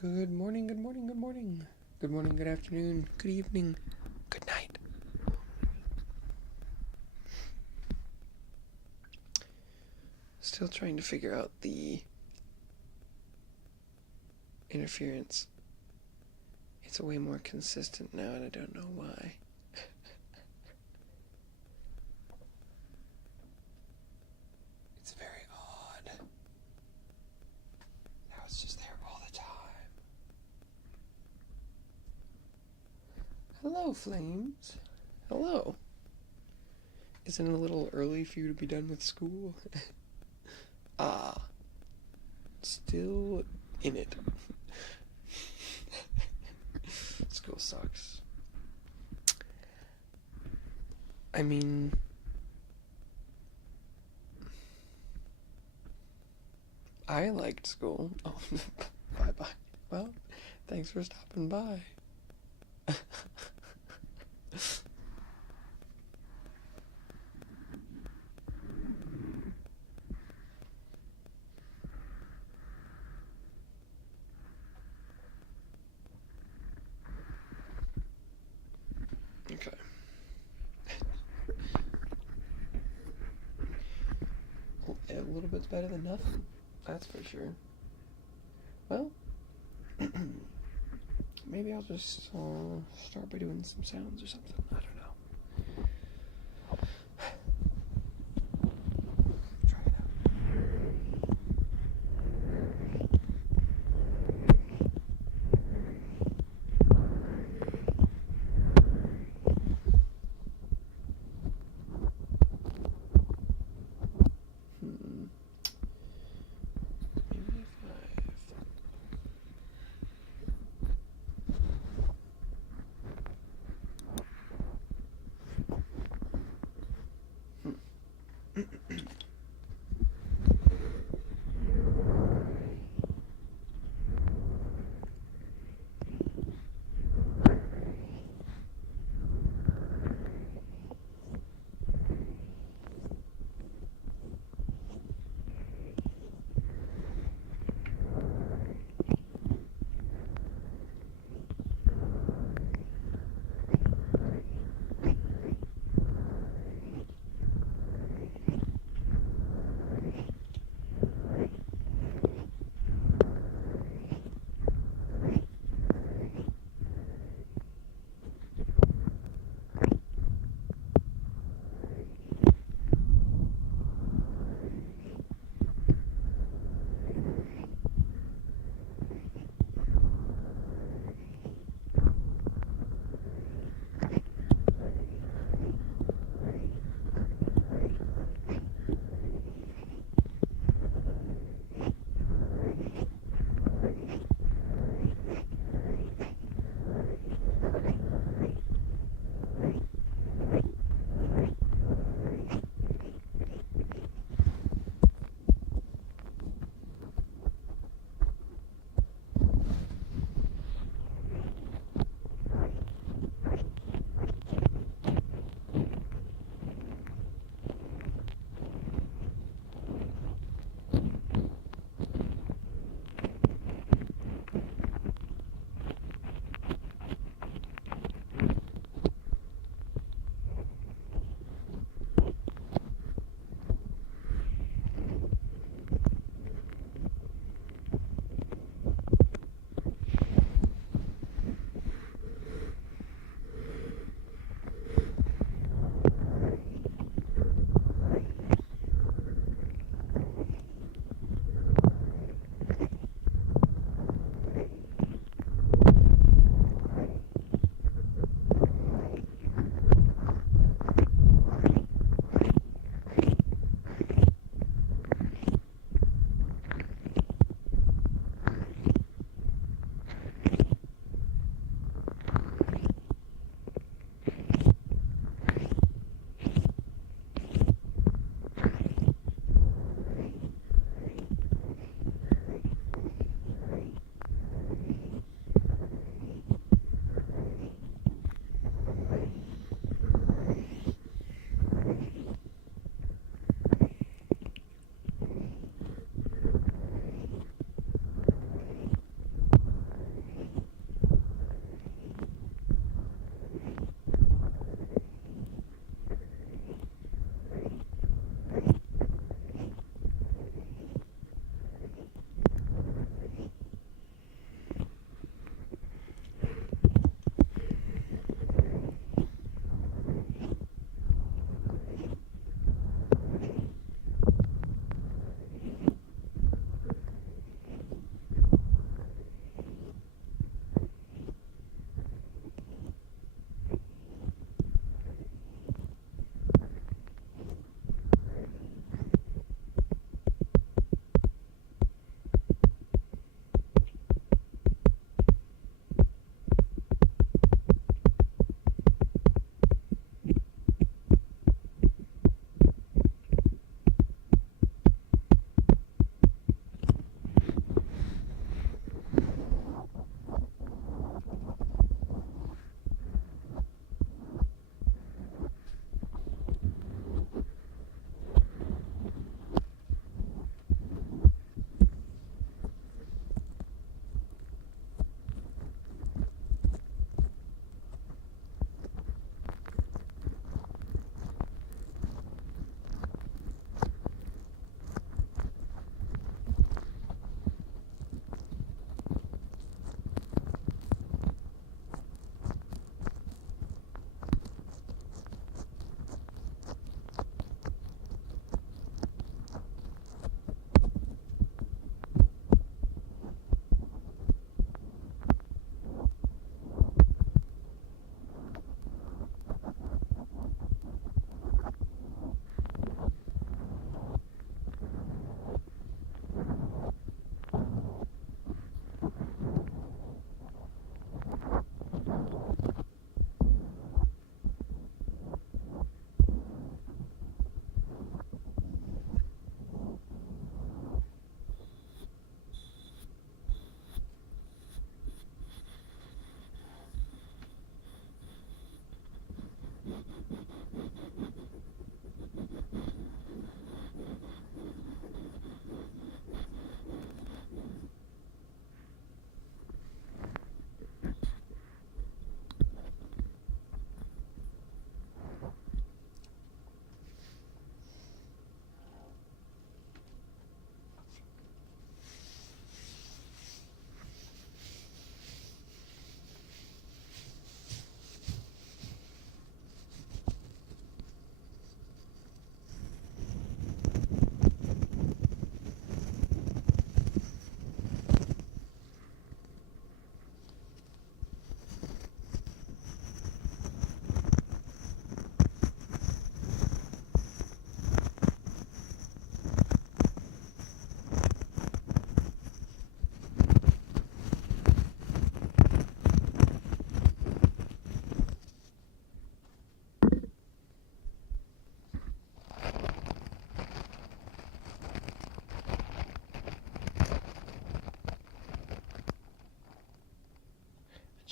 Good morning, good morning, good morning. Good morning, good afternoon, good evening, good night. Still trying to figure out the interference. It's way more consistent now and I don't know why. It's very odd. Now it's just there all the time. Hello, Flames. Hello. Isn't it a little early for you to be done with school? Still in it. School sucks. I mean, I liked school. Oh, bye-bye. Well, thanks for stopping by. Okay. Well, a little bit's better than nothing. That's for sure. Well, maybe I'll just start by doing some sounds or something. I don't know. Try it out. Maybe if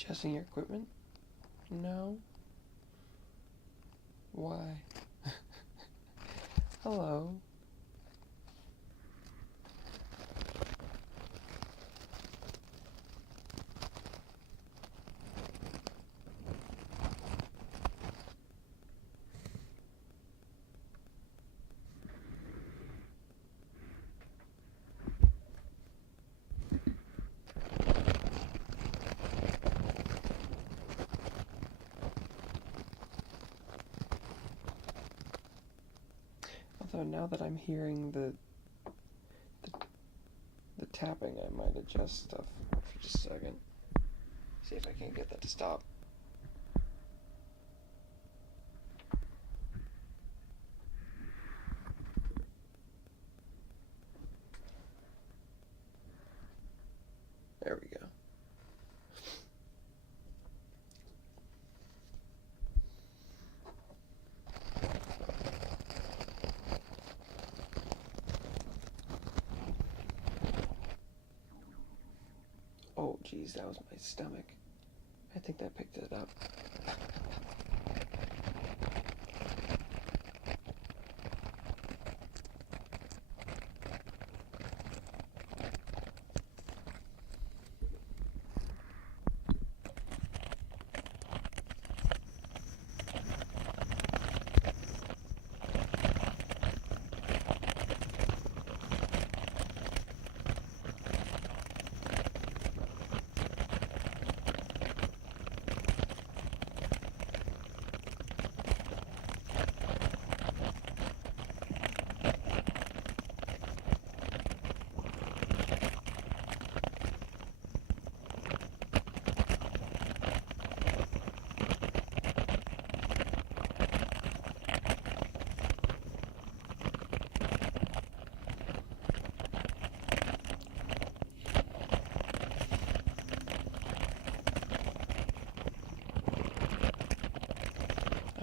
Adjusting your equipment? No? Why? Hello? Although now that I'm hearing the tapping, I might adjust stuff for just a second. See if I can get that to stop. There we go. Oh, geez, that was my stomach. I think that picked it up.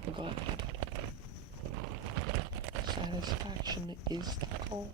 I'm glad. Satisfaction is the goal.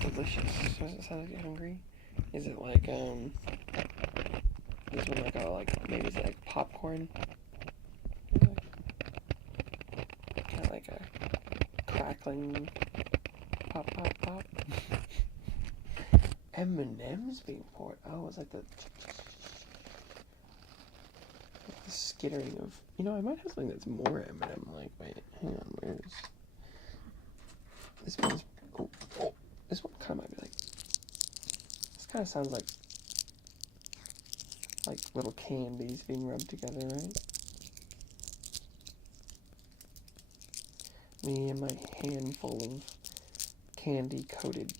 Delicious. Does it sound like you're hungry? Is it like, this one like a, maybe is it like popcorn? Kind of like a crackling pop, pop, pop. M&M's being poured. Oh, it's like the skittering of... You know, I might have something that's more M&M like. Wait, hang on, where's... This one's... Oh, this one kind of might be like... This kind of sounds like little candies being rubbed together, right? Me and my handful of candy-coated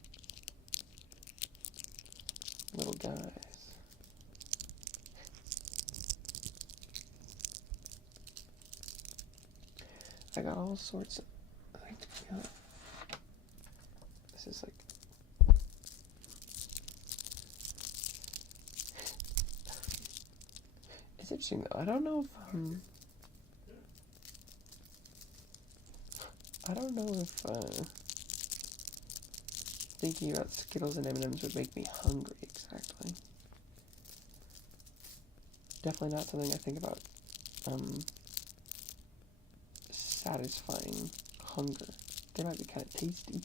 little guys. I got all sorts of. This is like. It's interesting though. I don't know if thinking about Skittles and M&Ms would make me hungry exactly. Definitely not something I think about satisfying hunger. They might be kind of tasty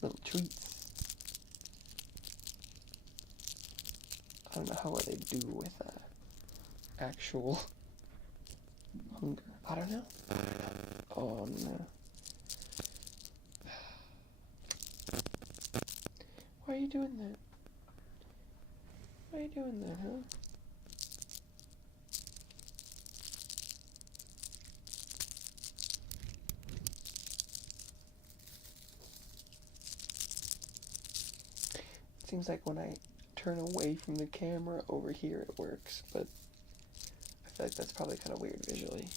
little treats. I don't know how well they do with actual hunger. I don't know. Oh no. Why are you doing that? Why are you doing that, huh? Seems like when I turn away from the camera over here it works, but I feel like that's probably kind of weird visually.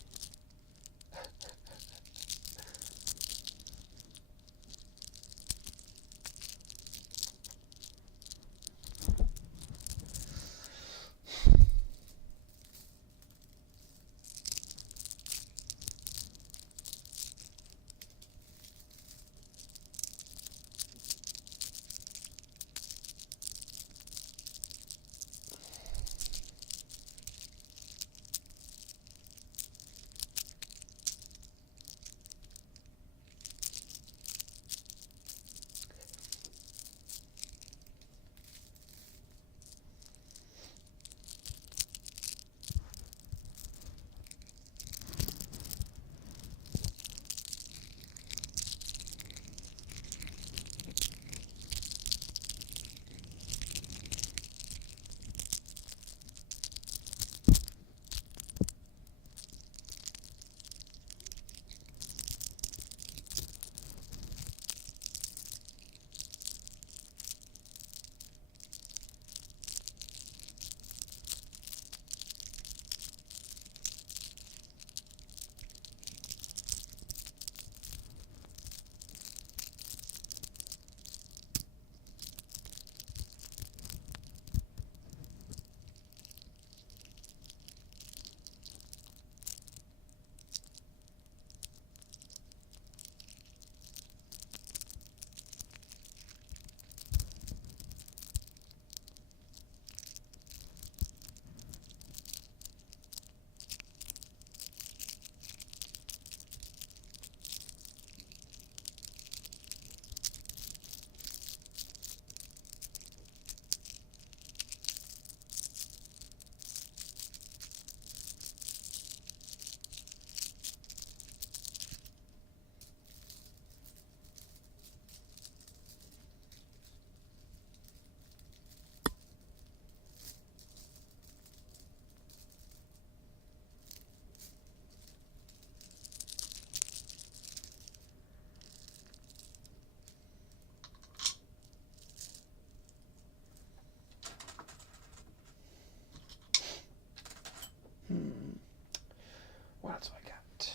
What else do I got?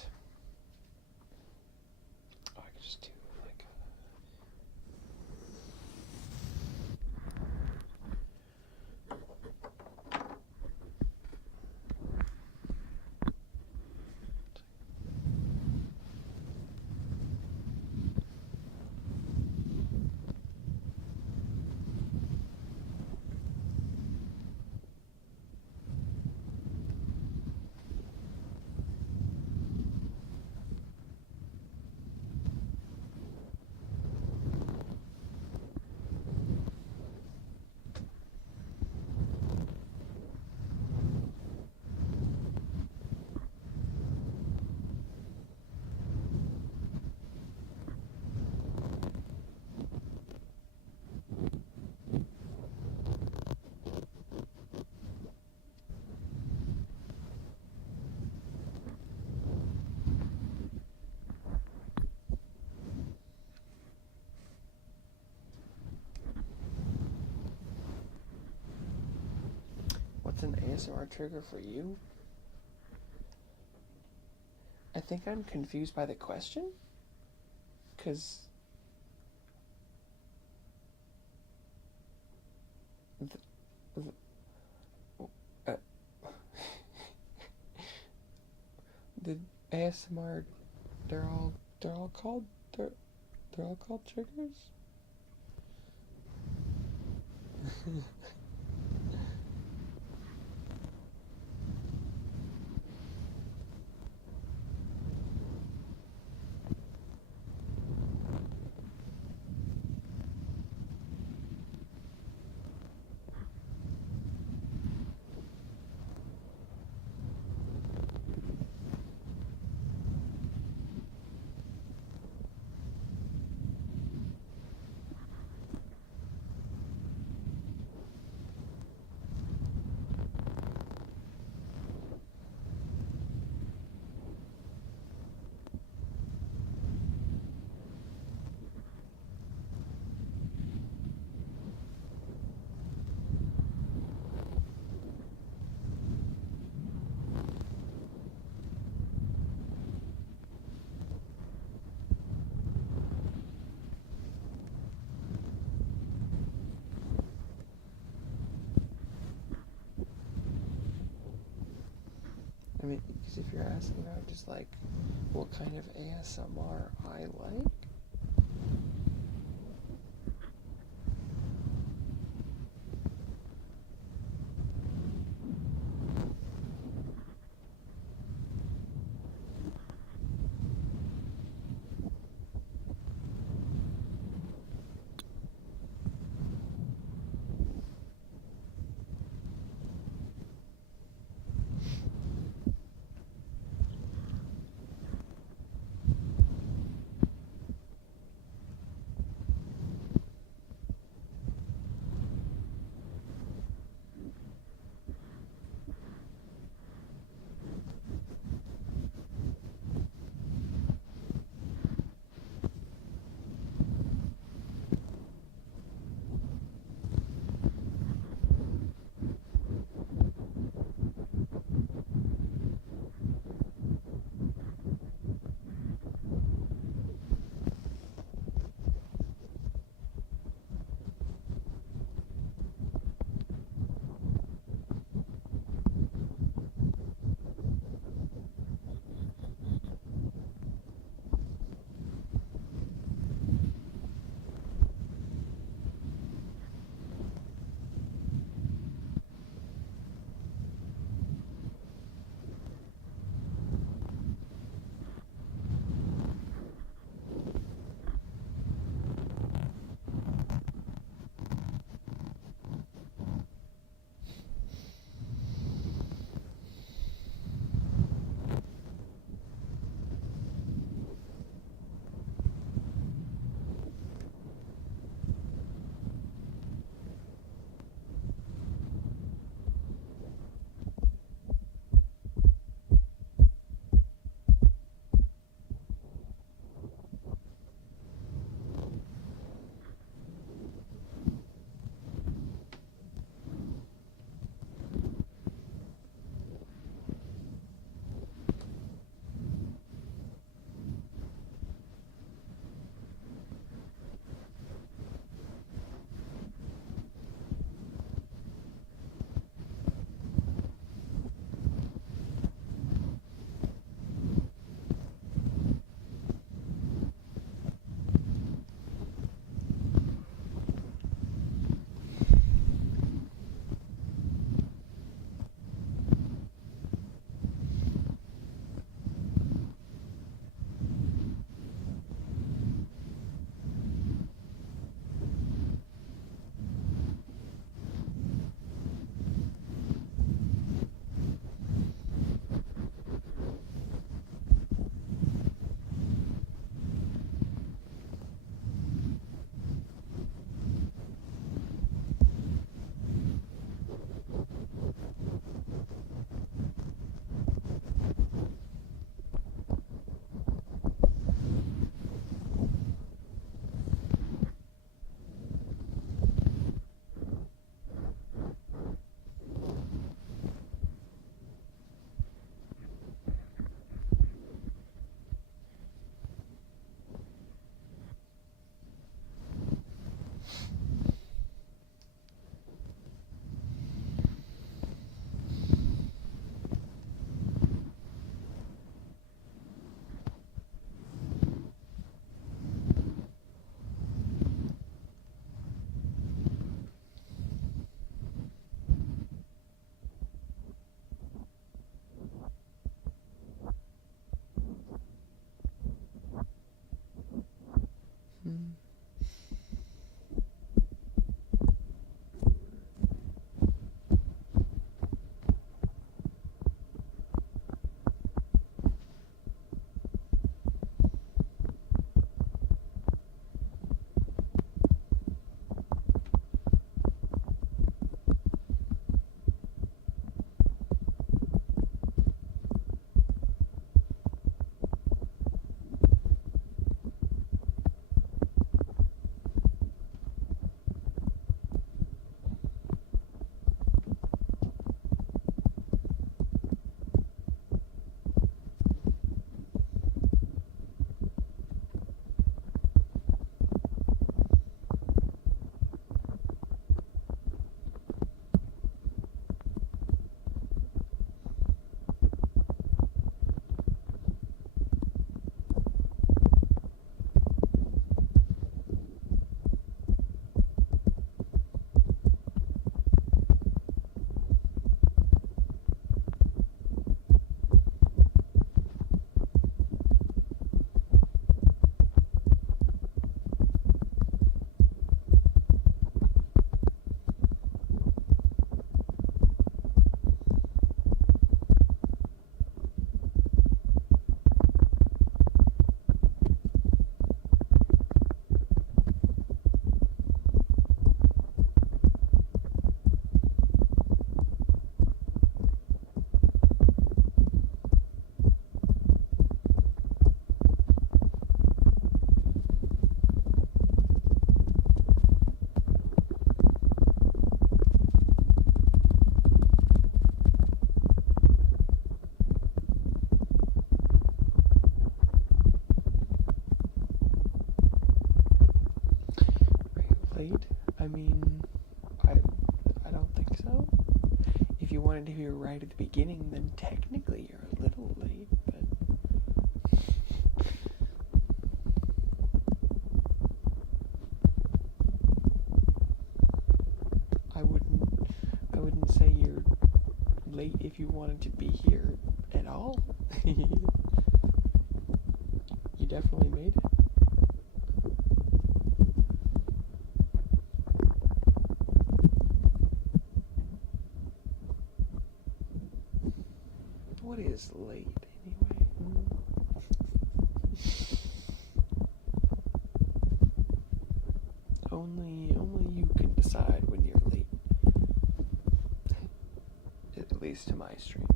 Oh, I could just do like what's an ASMR trigger for you? I think I'm confused by the question. Because the, uh, the ASMR, they're all called they're all called triggers. I mean, because if you're asking about just like what kind of ASMR I like, late? I mean, I, I don't think so. If you wanted to hear right at the beginning, then technically you're a little late, but I wouldn't say you're late if you wanted to be here at all. You definitely made it. What is late anyway? Only you can decide when you're late. At least to my streams.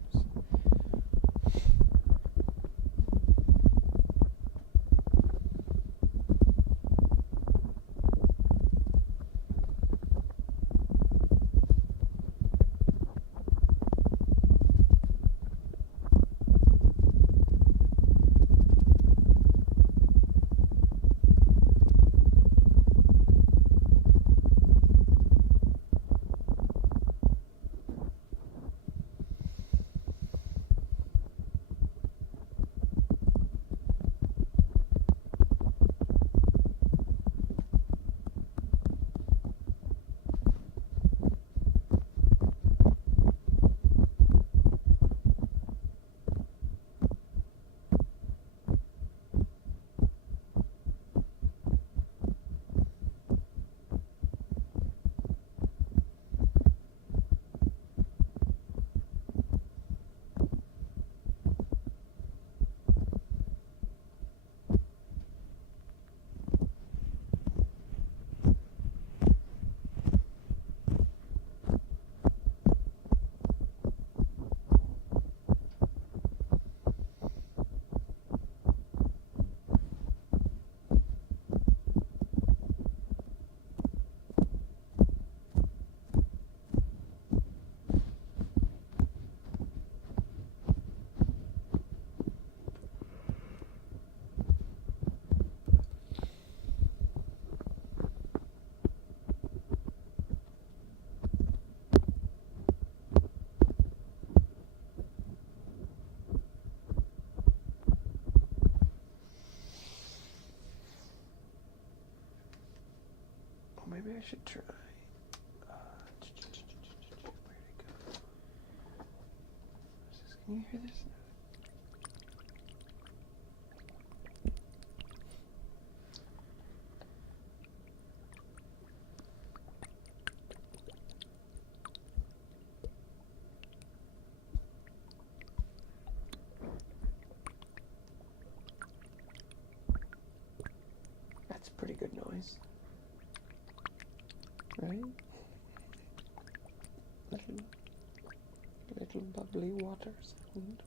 Maybe I should try. Where'd it go? Can you hear this? That's pretty good noise. Right? Little bubbly water sound.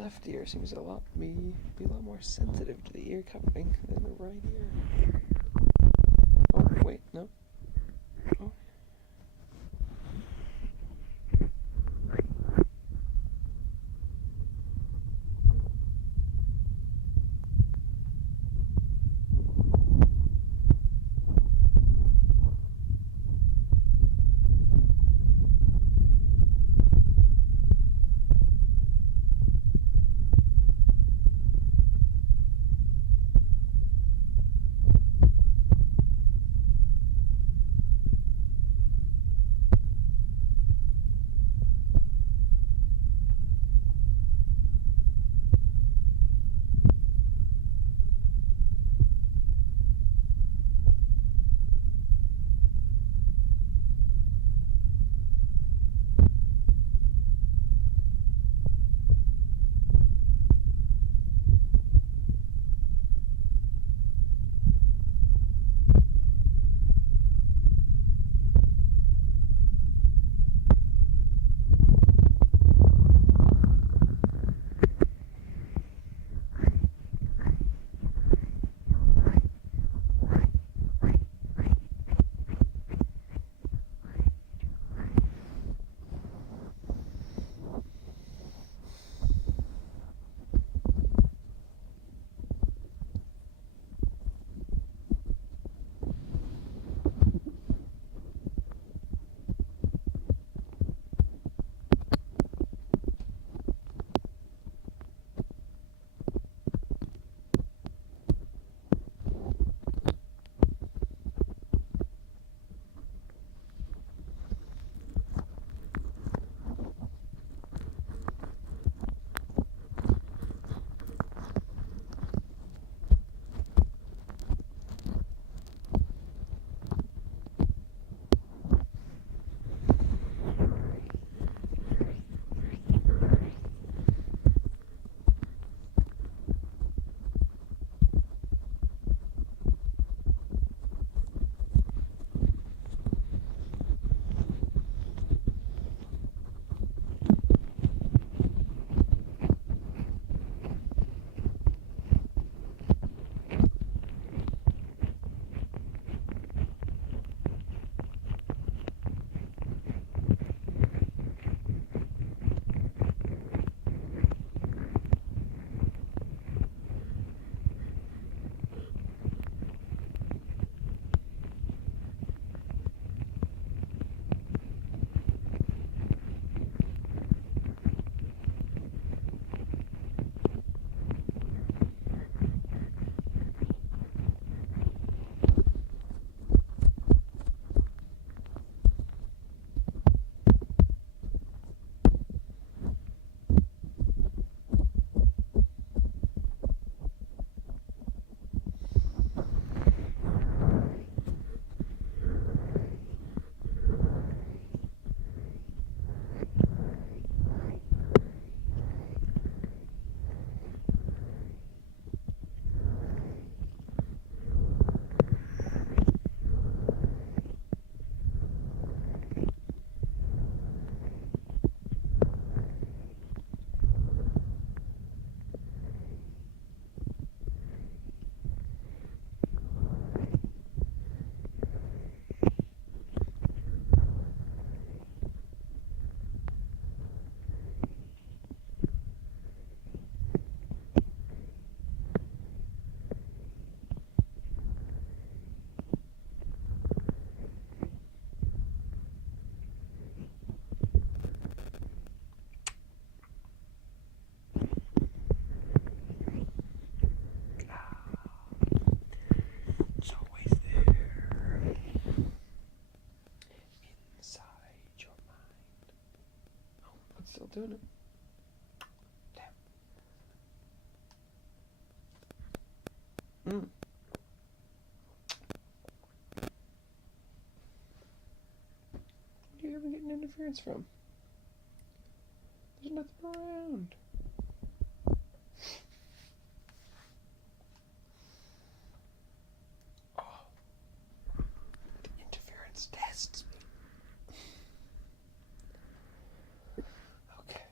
left ear seems a lot be a lot more sensitive to the ear cupping than the right ear. Oh wait, no. Oh. Still doing it. Damn. Where do you even get an interference from? There's nothing around. Oh. The interference tests me. Okay.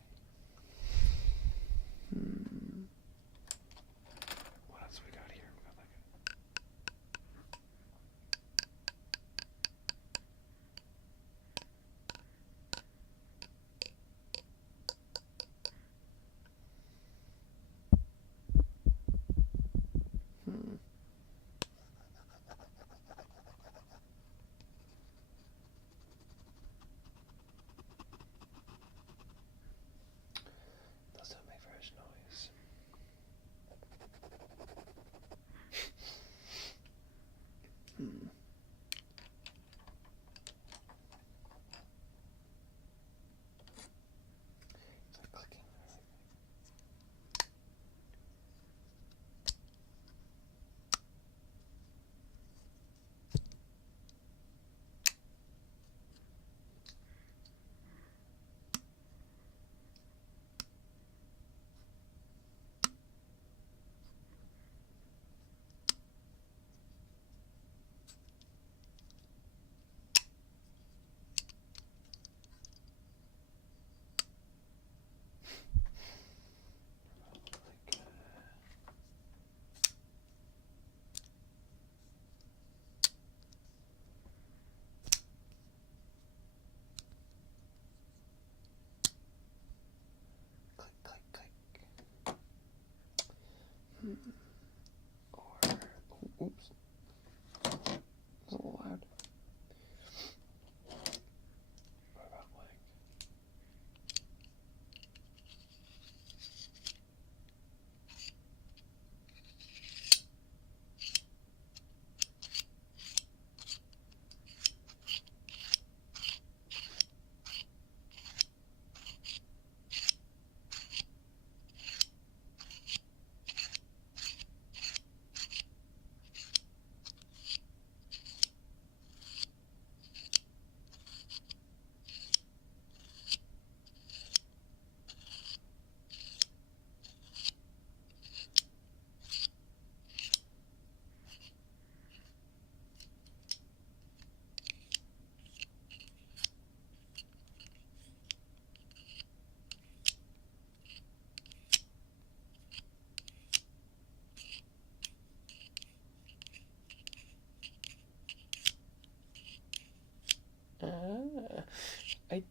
I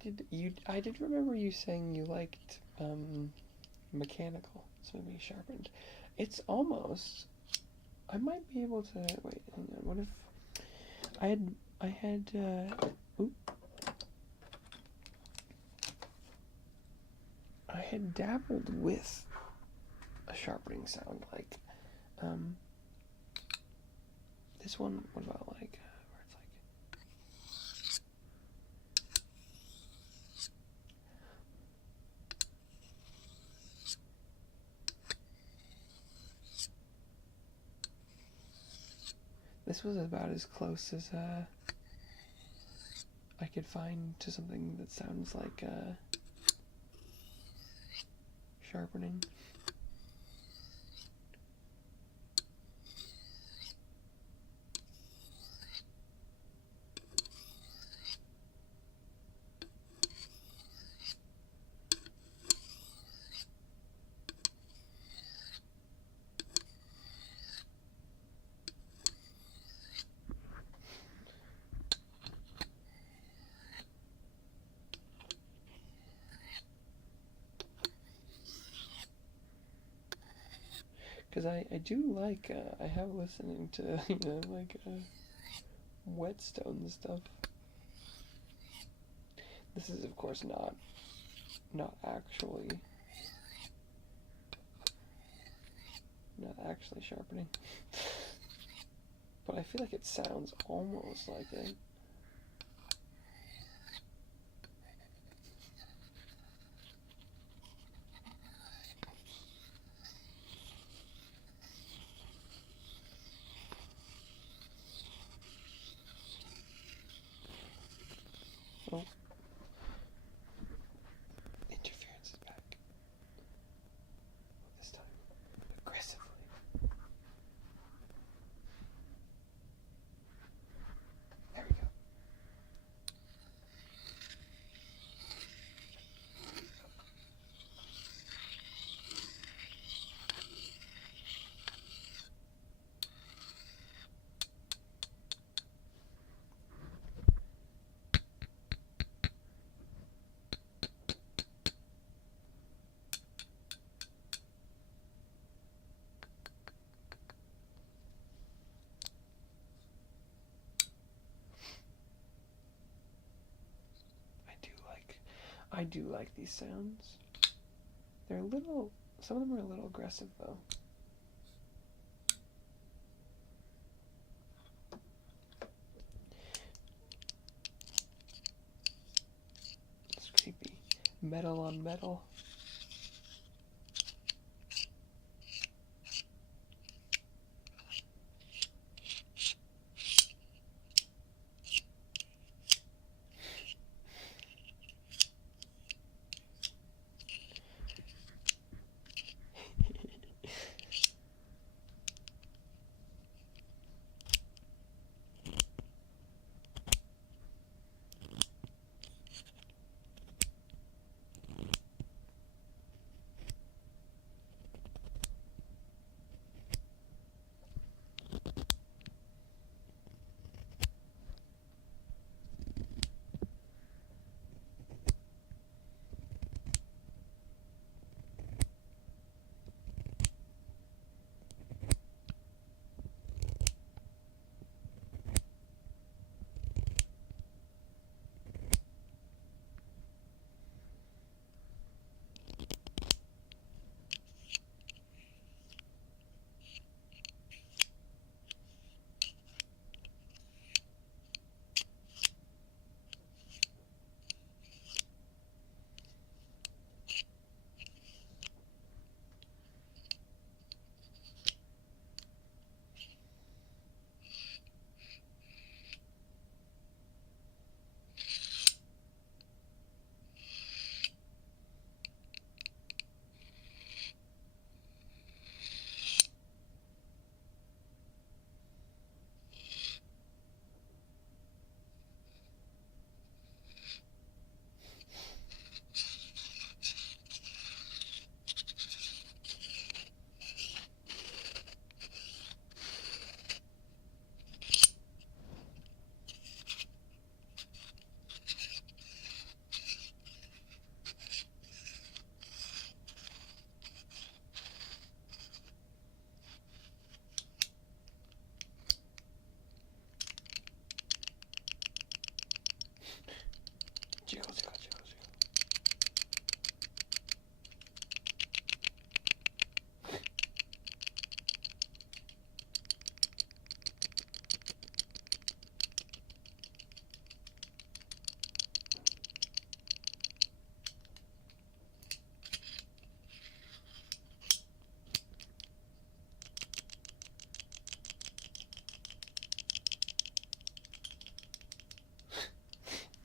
did remember you saying you liked mechanical, so maybe sharpened. It's almost. I might be able to wait. Hang on. What if I had oop, I had dabbled with a sharpening sound like um this one. What about like where it's like this was about as close as I could find to something that sounds like sharpening. Because I do like, I have listening to, like, Whetstone stuff. This is, of course, not actually, not actually sharpening. But I feel like it sounds almost like it. Oh, interference is back. This time, aggressively. There we go. I do like these sounds. They're a little, some of them are a little aggressive though. It's creepy. Metal on metal.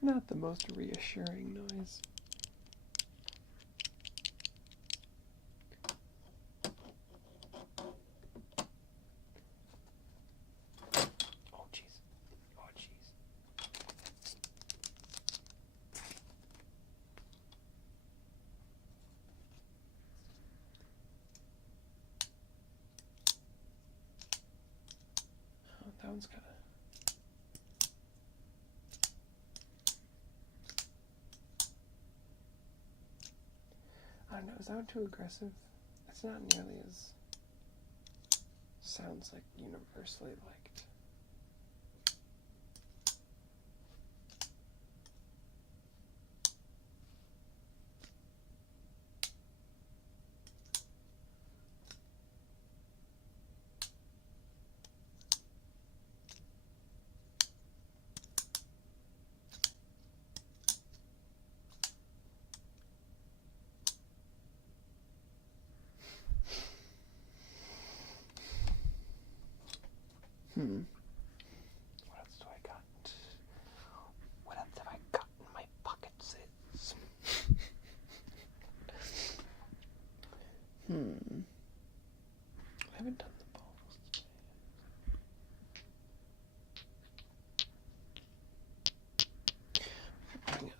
Not the most reassuring noise. Oh jeez. Oh jeez. Oh, that one's kind of. I don't know, is that one too aggressive? It's not nearly as sounds like universally liked. What else do I got? What else have I got in my pockets? I haven't done the balls. Bring out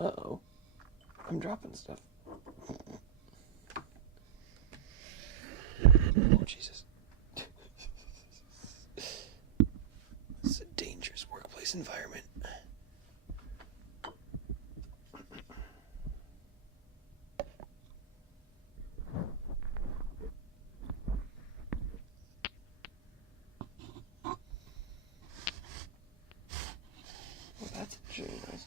Uh-oh. I'm dropping stuff. Oh, Jesus. This is a dangerous workplace environment. Well, that's really nice.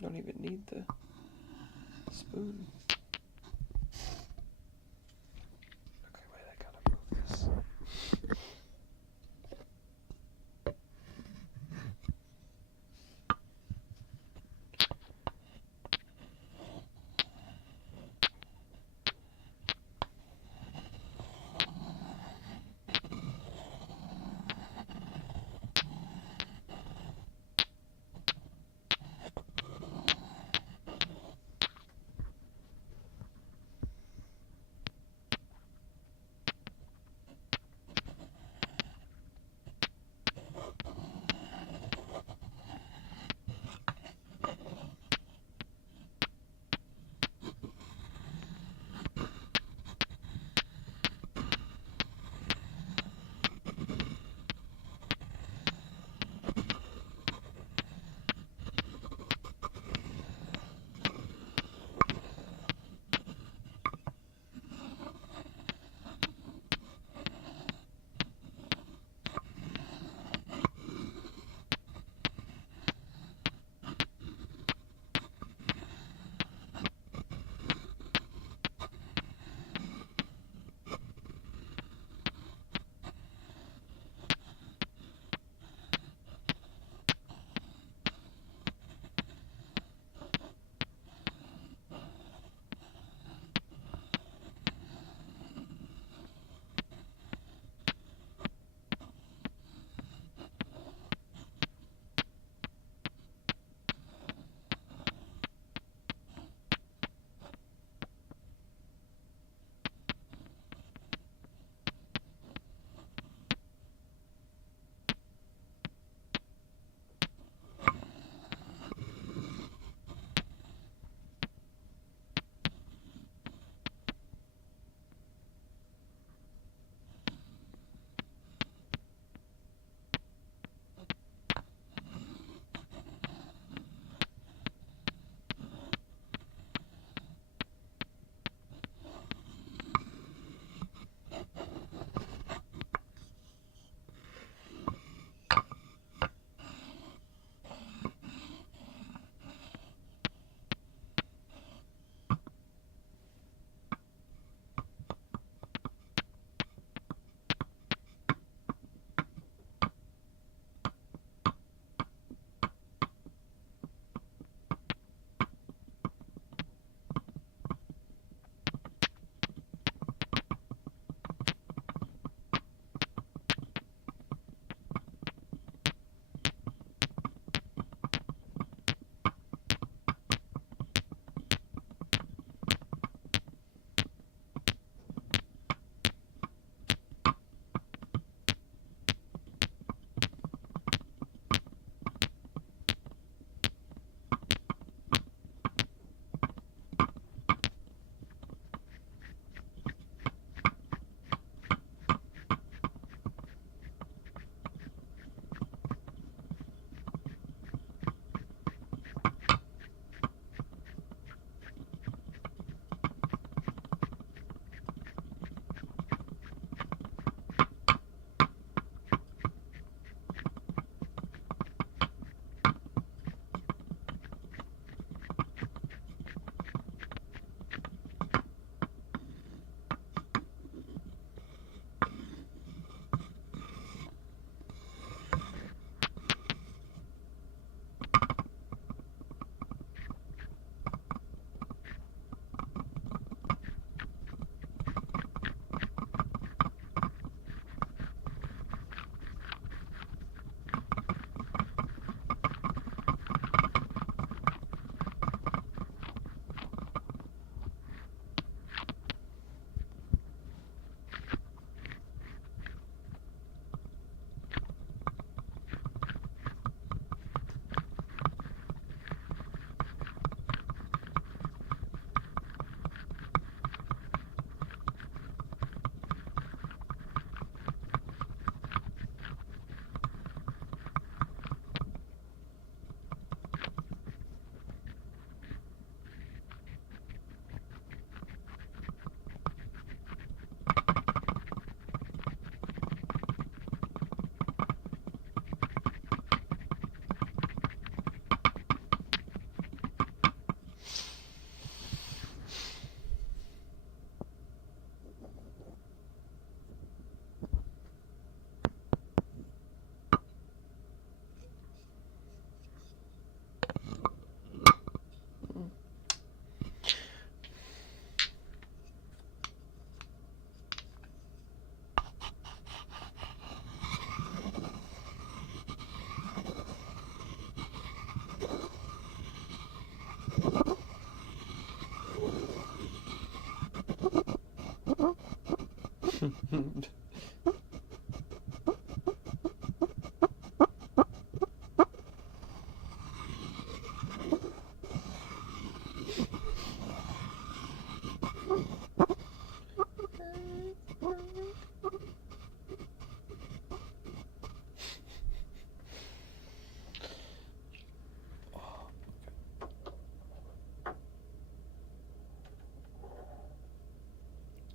Don't even need the spoon. Okay, wait, I gotta move this.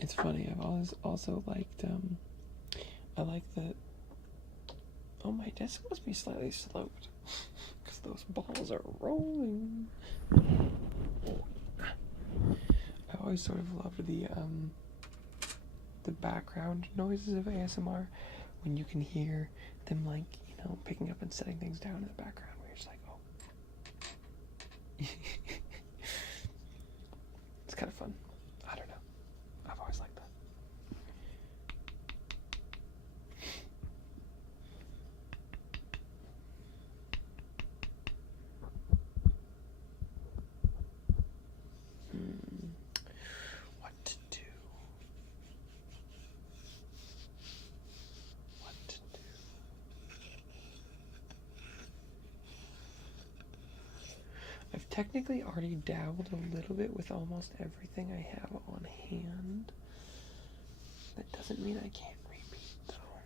It's funny. I've always also liked. I like the. Oh, my desk must be slightly sloped because those balls are rolling. I always sort of loved the background noises of ASMR when you can hear them, like, picking up and setting things down in the background where you're just like, oh. It's kind of fun. I don't know. I've always liked that. What to do? What to do? I've technically already dabbled a little bit with almost everything I have on hand. That doesn't mean I can't repeat, though.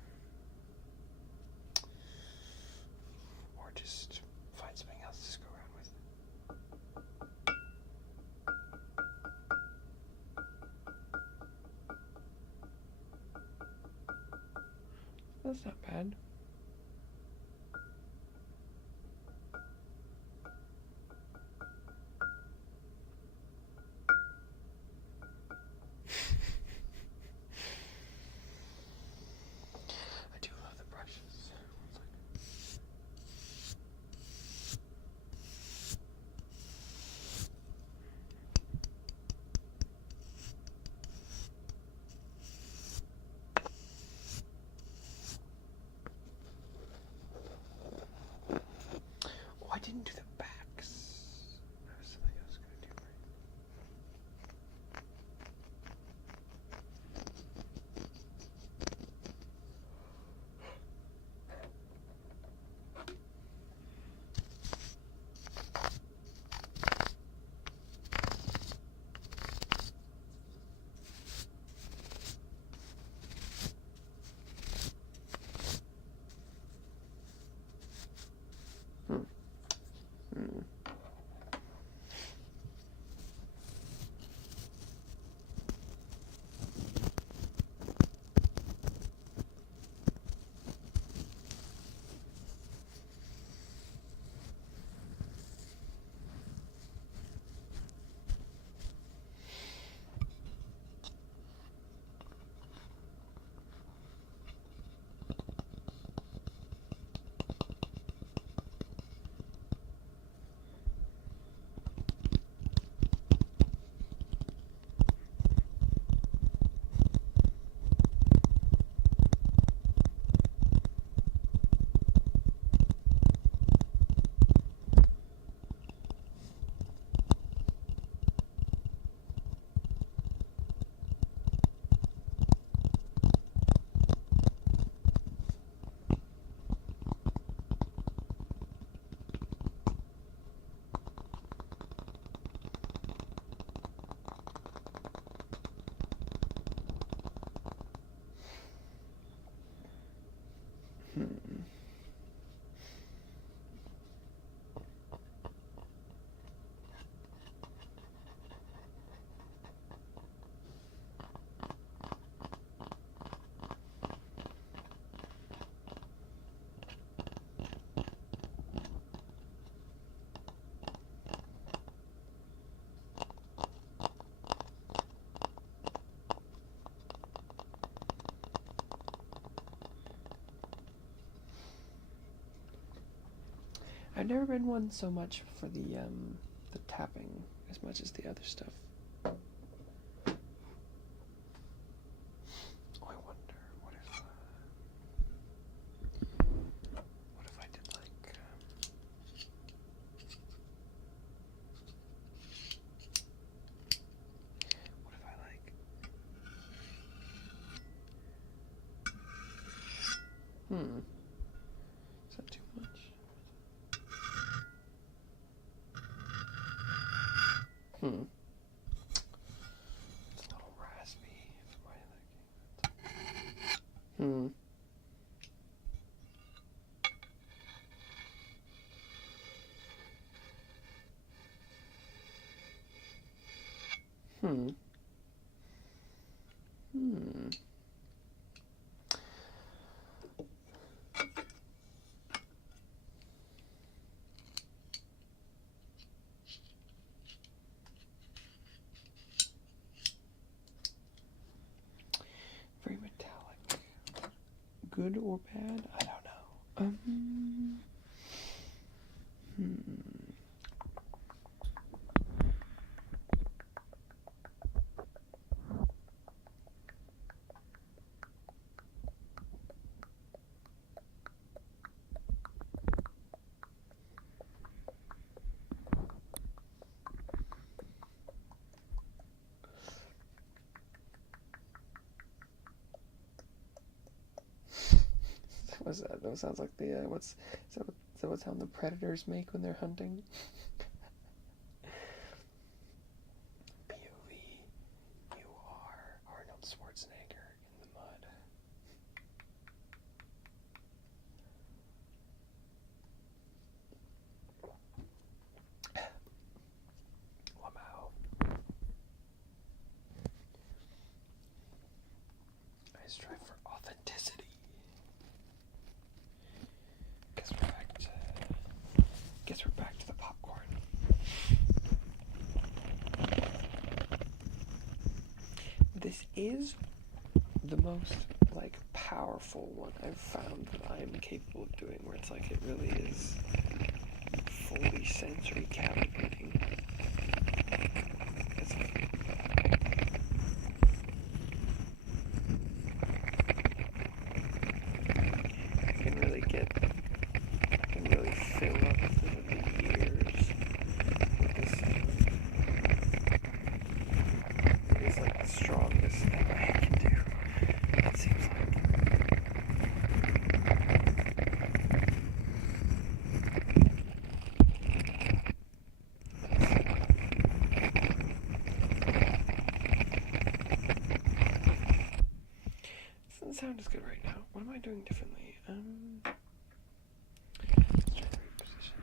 Or just find something else to go around with. That's not bad. I do love the brushes. Oh, I didn't do the backs. That was something I was going to do, right? I've never been one so much for the tapping as much as the other stuff. Oh, I wonder what if I did like what if I like is that too much? It's a little raspy for my liking. good or bad? I don't know. What's that? That sounds like the is that what sound the predators make when they're hunting? POV, you are Arnold Schwarzenegger in the mud. Wow. I strive for authenticity. Guess we're back to the popcorn. This is the most powerful one I've found that I'm capable of doing, where it's it really is fully sensory captivating. I can really fill up the ears with this. It is the strongest thing I can do. It seems like. This doesn't sound as good right now. What am I doing differently? Let's try to reposition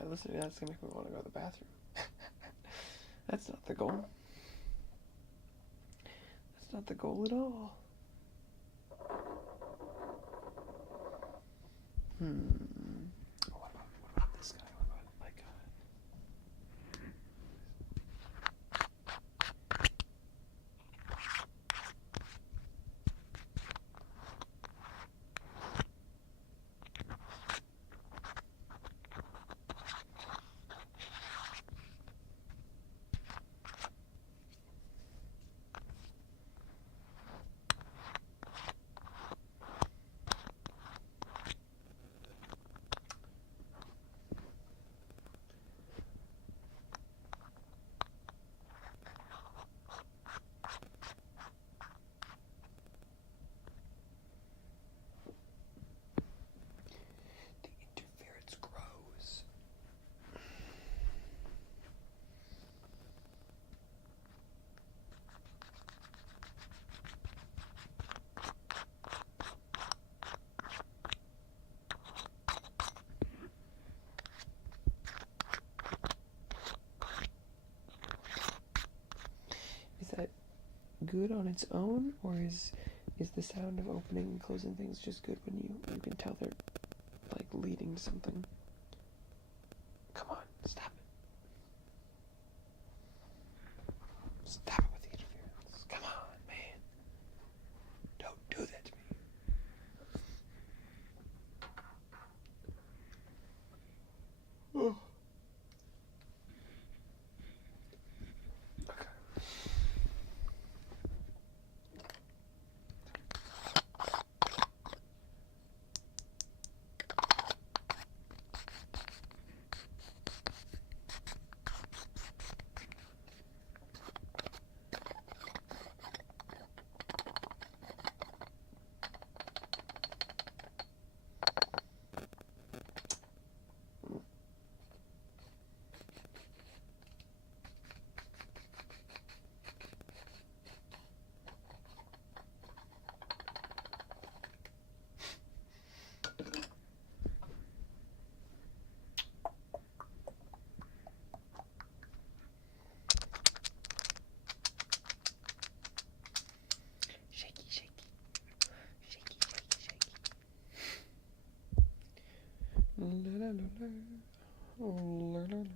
God, listen to that. That's gonna make me want to go to the bathroom. That's not the goal. That's not the goal at all. What about this guy? What about my God? Interference grows. Is that good on its own, or is the sound of opening and closing things just good when you can tell they're like leading to something? Come on, stop it. Stop it with the interference. Come on, man. Don't do that to me. Oh. Okay. Shaky, shaky. Shaky, shaky, shaky. La la la la. Oh, la la la.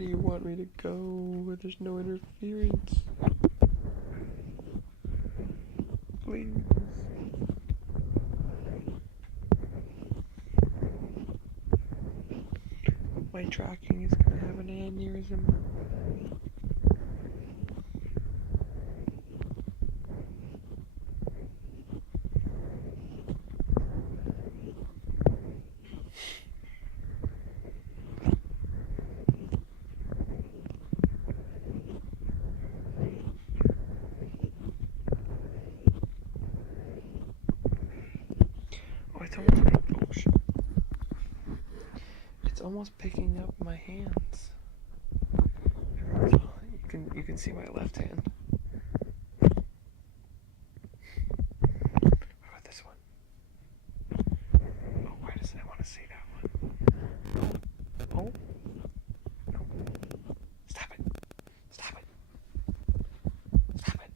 do you want me to go where there's no interference? Please. My tracking is gonna have an aneurysm. It's almost picking up my hands. You can see my left hand. What about this one? Oh, why doesn't it want to see that one? Oh. No. Stop it. Stop it. Stop it.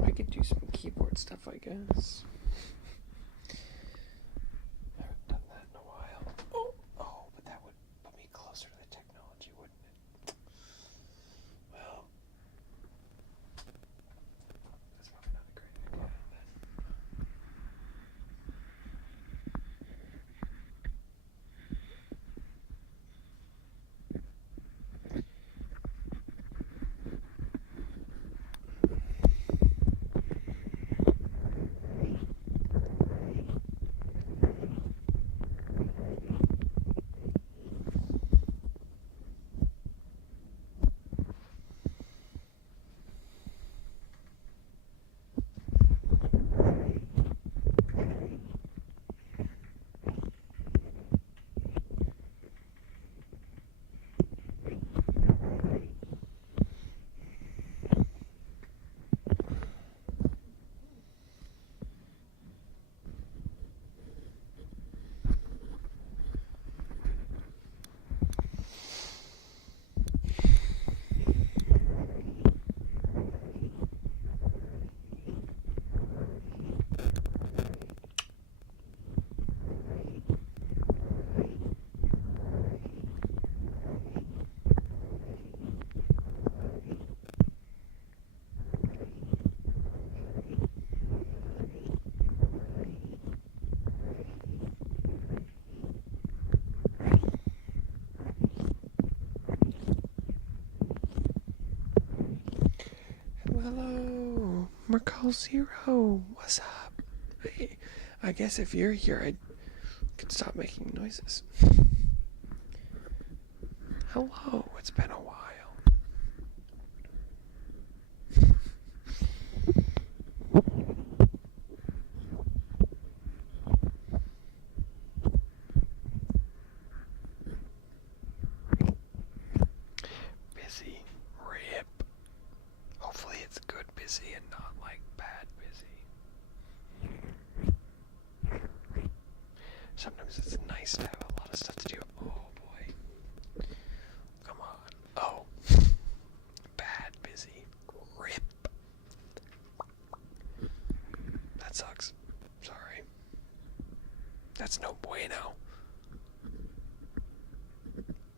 I could do some keyboard stuff, I guess. I haven't done that in a while. Oh, but that would put me closer to the technology, wouldn't it? Well, that's probably not a great idea then. Hello, Mercall Zero. What's up? Hey, I guess if you're here, I could stop making noises. Hello, it's been a while. Busy. Rip. Hopefully it's good busy and not like bad busy. Sometimes it's nice to have a lot of stuff to do. Oh boy. Come on. Oh. Bad busy. Rip. That sucks. Sorry. That's no bueno.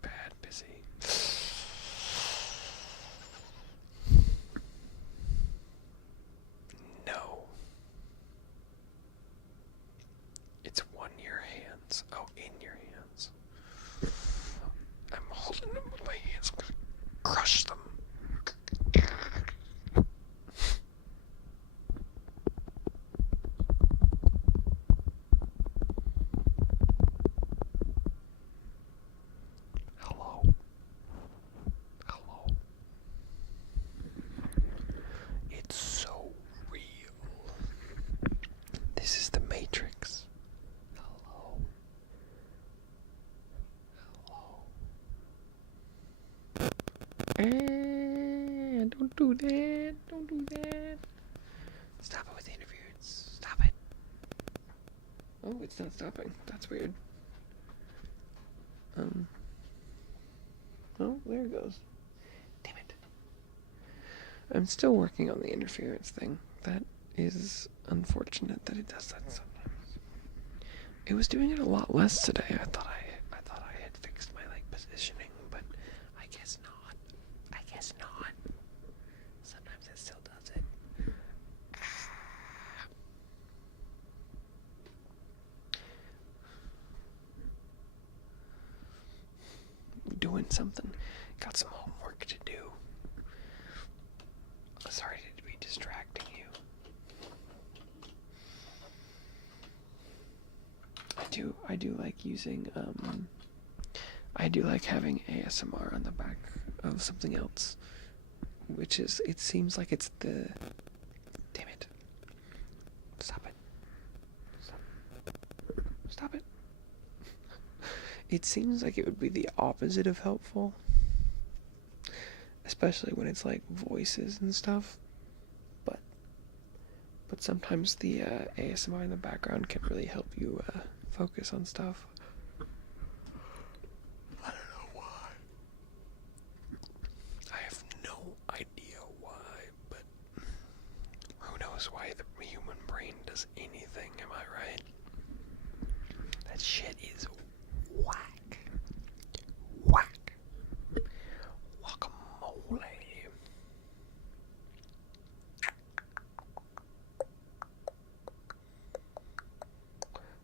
Bad busy. No. It's one in your hands. Oh, in your hands. I'm holding them with my hands. I'm gonna crush them. Hello. do that. Don't do that. Stop it with the interference. Stop it. Oh, it's not stopping. That's weird. Oh, there it goes. Damn it. I'm still working on the interference thing. That is unfortunate that it does that sometimes. It was doing it a lot less today. I thought I had fixed my positioning, but I guess not. I guess not. Sometimes it still does it. Doing something. Got some homework to do. Sorry to be distracting you. I do like using, I do like having ASMR on the back of something else, which is, it seems like it's the, damn it. Stop it. Stop it. It seems like it would be the opposite of helpful, especially when it's like voices and stuff, but sometimes the ASMR in the background can really help you focus on stuff. I don't know why. I have no idea why, but who knows why the human brain does anything, am I right? That shit is whack. Whack. Guacamole.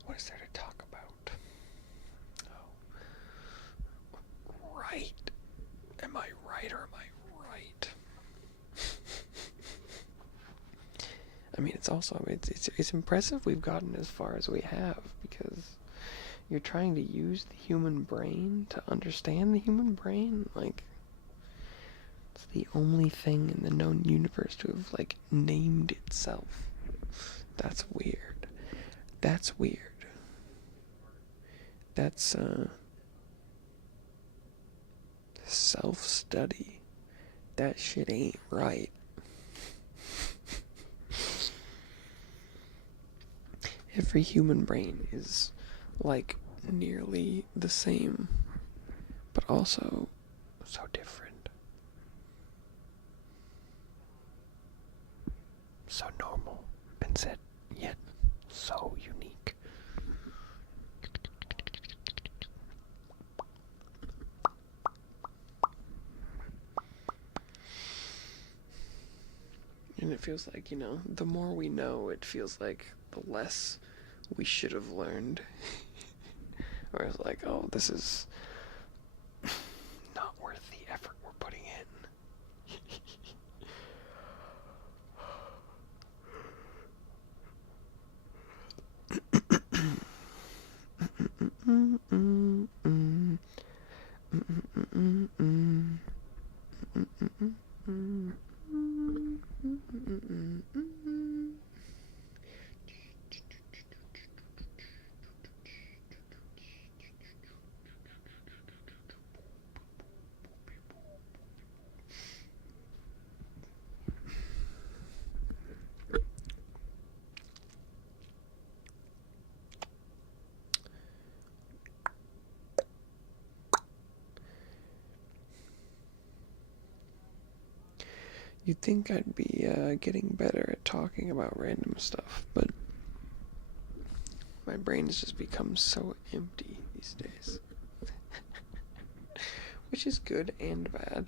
What is there to talk about? Oh. Right. Am I right or am I right? I mean, it's also, it's impressive we've gotten as far as we have, because you're trying to use the human brain to understand the human brain. Like, it's the only thing in the known universe to have, named itself. That's weird. That's weird. That's, self-study. That shit ain't right. Every human brain is, nearly the same, but also so different. So normal, and yet so unique. And it feels like, the more we know, it feels like the less we should have learned. Or it's like, oh, this is not worth the effort we're putting in. You'd think I'd be getting better at talking about random stuff, but my brain has just become so empty these days. Which is good and bad.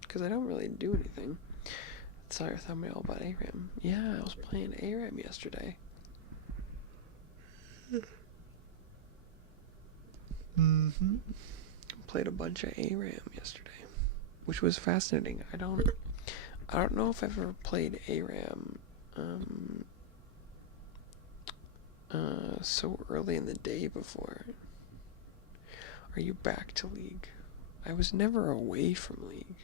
Because I don't really do anything. I saw your thumbnail about ARAM. Yeah, I was playing ARAM yesterday. Played a bunch of ARAM yesterday, which was fascinating. I don't know if I've ever played ARAM so early in the day before. Are you back to League? I was never away from League.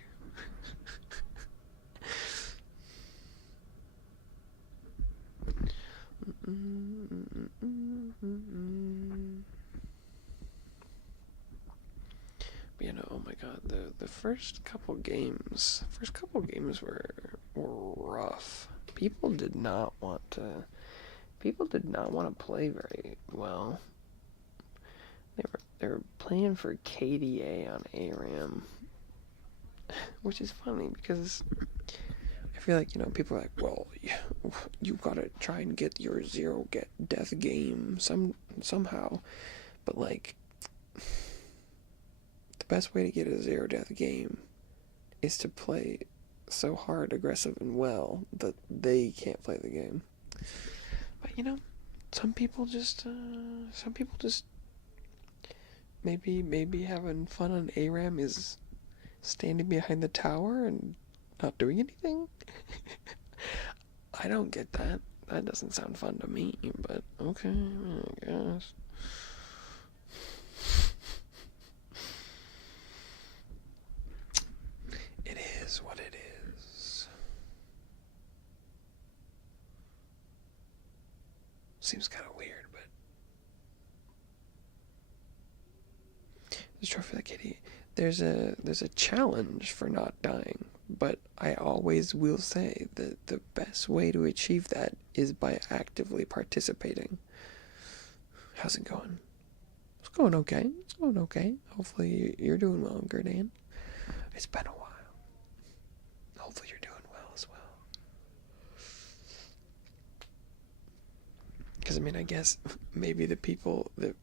Oh my god, the first couple games were rough. People did not want to play very well. They were playing for KDA on ARAM, which is funny because I feel like, people are like, well, you gotta try and get your zero get death game somehow, but like, the best way to get a zero death game is to play so hard, aggressive, and well that they can't play the game. But some people just maybe having fun on ARAM is standing behind the tower and not doing anything. I don't get that. That doesn't sound fun to me, but okay, I guess. It is what it is. Seems kind of weird, but there's Trophy Like Kitty. There's a challenge for not dying, but I always will say that the best way to achieve that is by actively participating. How's it going? It's going okay. It's going okay. Hopefully you're doing well, Gerdan. It's been a while. Hopefully you're doing well as well. Because I guess maybe the people that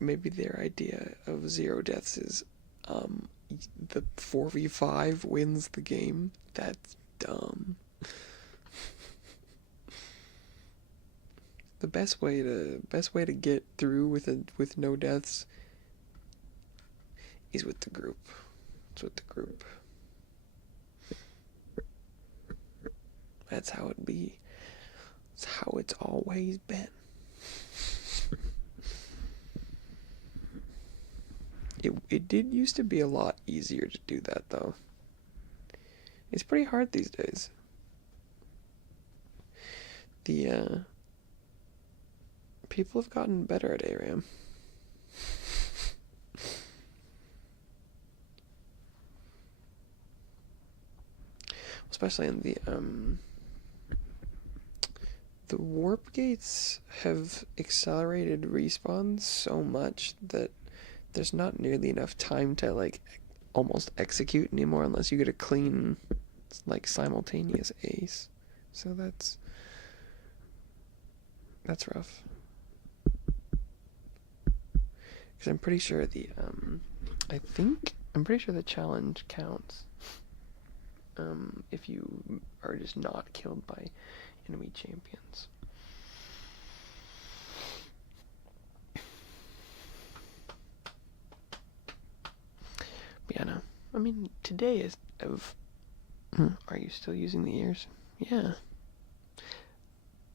maybe their idea of zero deaths is the 4v5 wins the game. That's dumb. The best way to get through with no deaths is with the group. It's with the group. That's how it be. It's how it's always been. It did used to be a lot easier to do that, though. It's pretty hard these days. The people have gotten better at ARAM. Especially in the warp gates have accelerated respawns so much that there's not nearly enough time to like almost execute anymore unless you get a clean like simultaneous ace. So that's rough. Because I'm pretty sure I'm pretty sure the challenge counts if you are just not killed by enemy champions. But yeah, no. Today is of. Are you still using the ears? Yeah.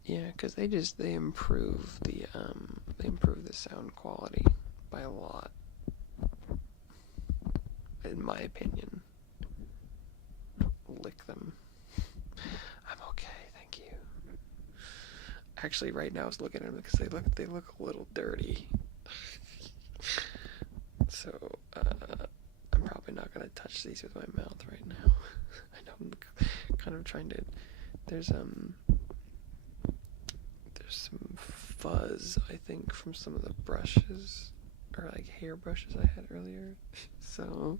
Yeah, because they improve the sound quality by a lot, in my opinion. Lick them. I'm okay, thank you. Actually, right now I was looking at them because they look a little dirty. So I'm probably not gonna touch these with my mouth right now. I know I'm kind of trying to. There's some fuzz, I think, from some of the brushes or like hair brushes I had earlier. So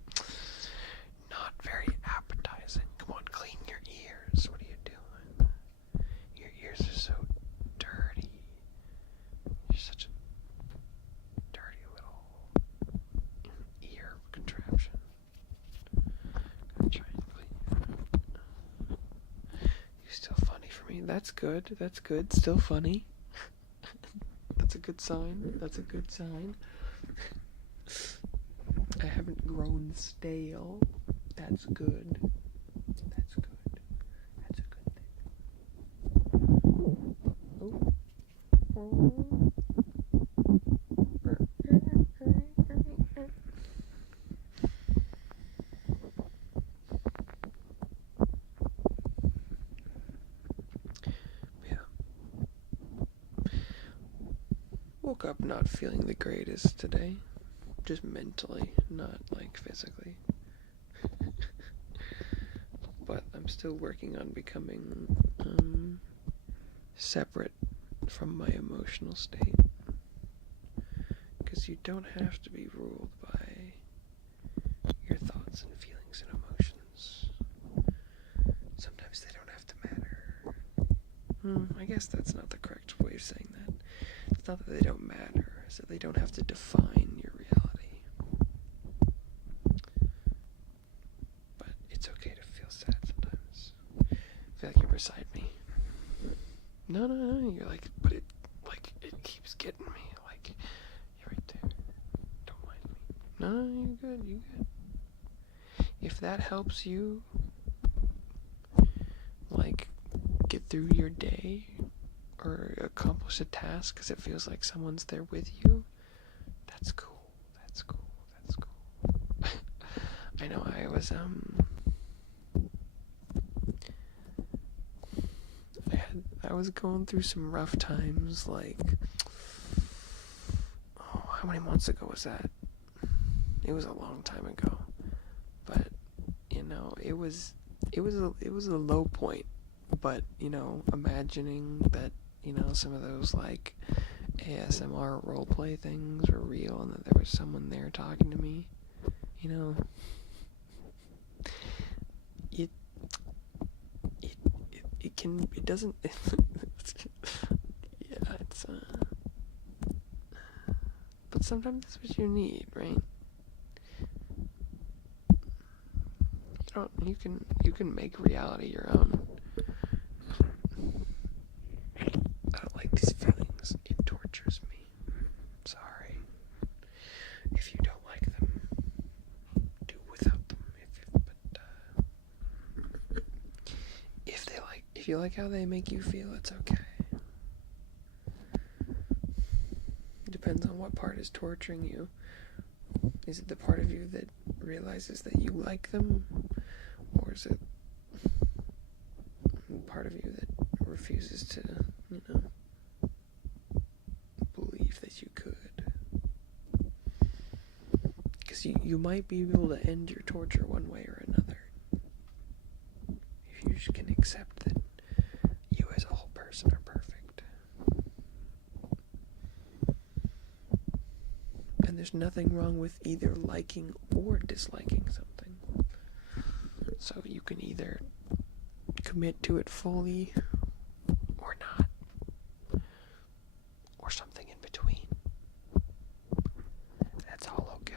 not very appetizing. Come on, clean your ears. What are you doing? Your ears are so dirty. You're such a dirty little ear contraption. I'm gonna try and clean you. You're still funny for me. That's good. That's good. Still funny. That's a good sign. That's a good sign. I haven't grown stale. That's good. That's good. That's a good thing. Oh. Yeah. Woke up not feeling the greatest today. just mentally, not like physically. But I'm still working on becoming separate from my emotional state. Because you don't have to be ruled by your thoughts and feelings and emotions. Sometimes they don't have to matter. I guess that's not the correct way of saying that. It's not that they don't matter, it's that they don't have to define your reality. But it's okay to feel sad sometimes. I feel like you're beside me. No, you're like, but it keeps getting me. Like, you're right there. Don't mind me. No, you're good. If that helps you, like, get through your day or accomplish a task because it feels like someone's there with you, that's cool. I know I was going through some rough times, like, how many months ago was that? It was a long time ago, but it was a low point. But imagining that some of those like ASMR roleplay things were real and that there was someone there talking to me, it doesn't. Yeah, it's but sometimes that's what you need, right? You can make reality your own. I don't like these feelings. It tortures me. Sorry. If you don't like them, do without them. If you like how they make you feel, it's okay. It depends on what part is torturing you. Is it the part of you that realizes that you like them? Or is it part of you that refuses to, believe that you could? Because you might be able to end your torture one way or another. If you just can accept that you as a whole person are perfect. And there's nothing wrong with either liking or disliking something. So you can either commit to it fully or not, or something in between. That's all okay.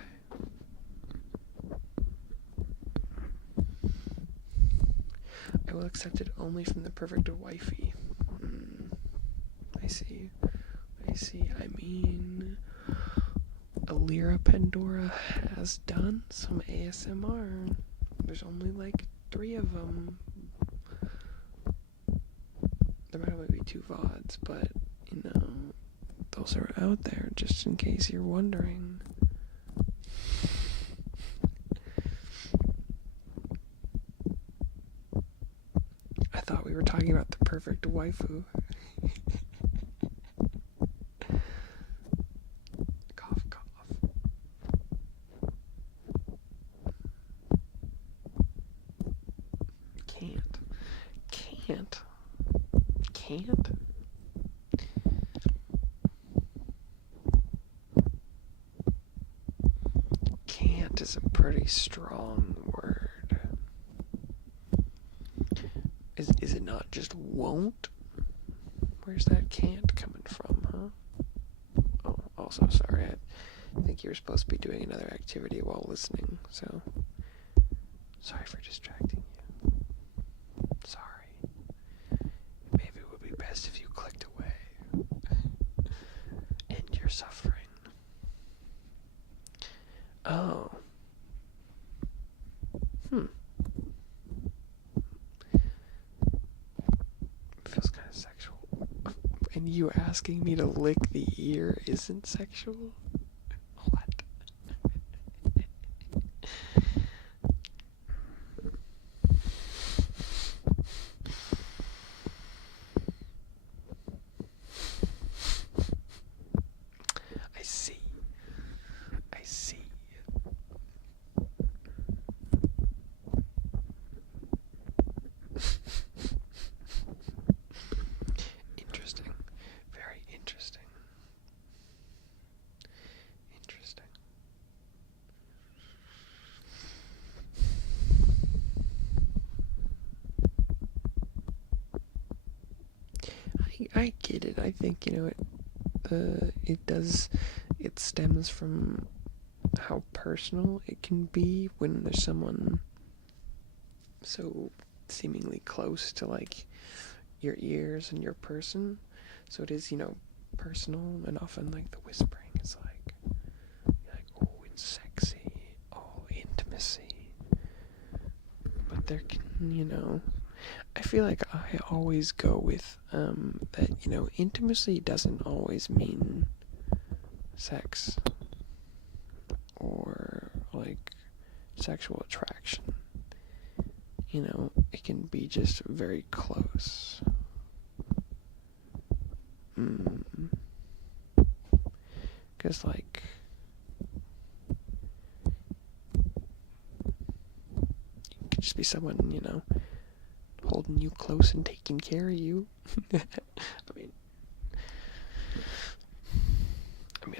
I will accept it only from the perfect wifey. I see. I mean, Alira Pandora has done some ASMR. There's only like 3 of them. There might only be 2 VODs, but those are out there just in case you're wondering. I thought we were talking about the perfect waifu. Cough. Can't? Can't is a pretty strong word. Is it not just won't? Where's that can't coming from, huh? Oh, also, sorry, I think you were supposed to be doing another activity while listening, so sorry for distracting you. Sorry. Maybe it would be best if you clicked away. End your suffering. Oh. Feels kind of sexual. And you asking me to lick the ear isn't sexual? What? I see. I get it. I think, it stems from how personal it can be when there's someone so seemingly close to, like, your ears and your person. So it is, personal, and often, like, the whispering is like, oh, it's sexy, oh, intimacy. But there can, I feel like I always go with, that, intimacy doesn't always mean sex or, like, sexual attraction. It can be just very close. Because, like, it could just be someone, holding you close and taking care of you.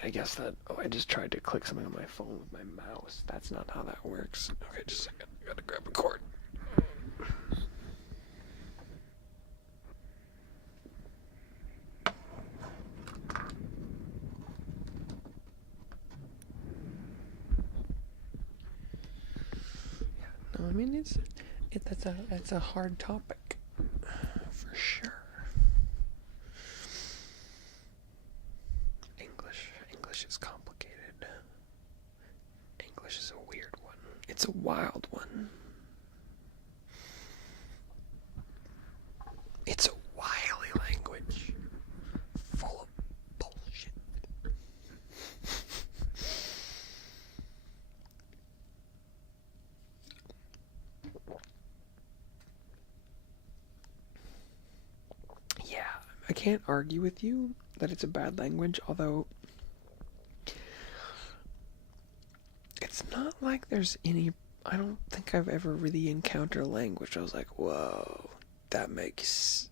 I guess that, I just tried to click something on my phone with my mouse. That's not how that works. Okay, just a second. I gotta grab a cord. No, that's a hard topic, for sure. English is complicated. English is a weird one. It's a wild one. It's a wily language, full of bullshit. Yeah, I can't argue with you that it's a bad language, although it's not like there's any. I don't think I've ever really encountered a language I was like, whoa, that makes,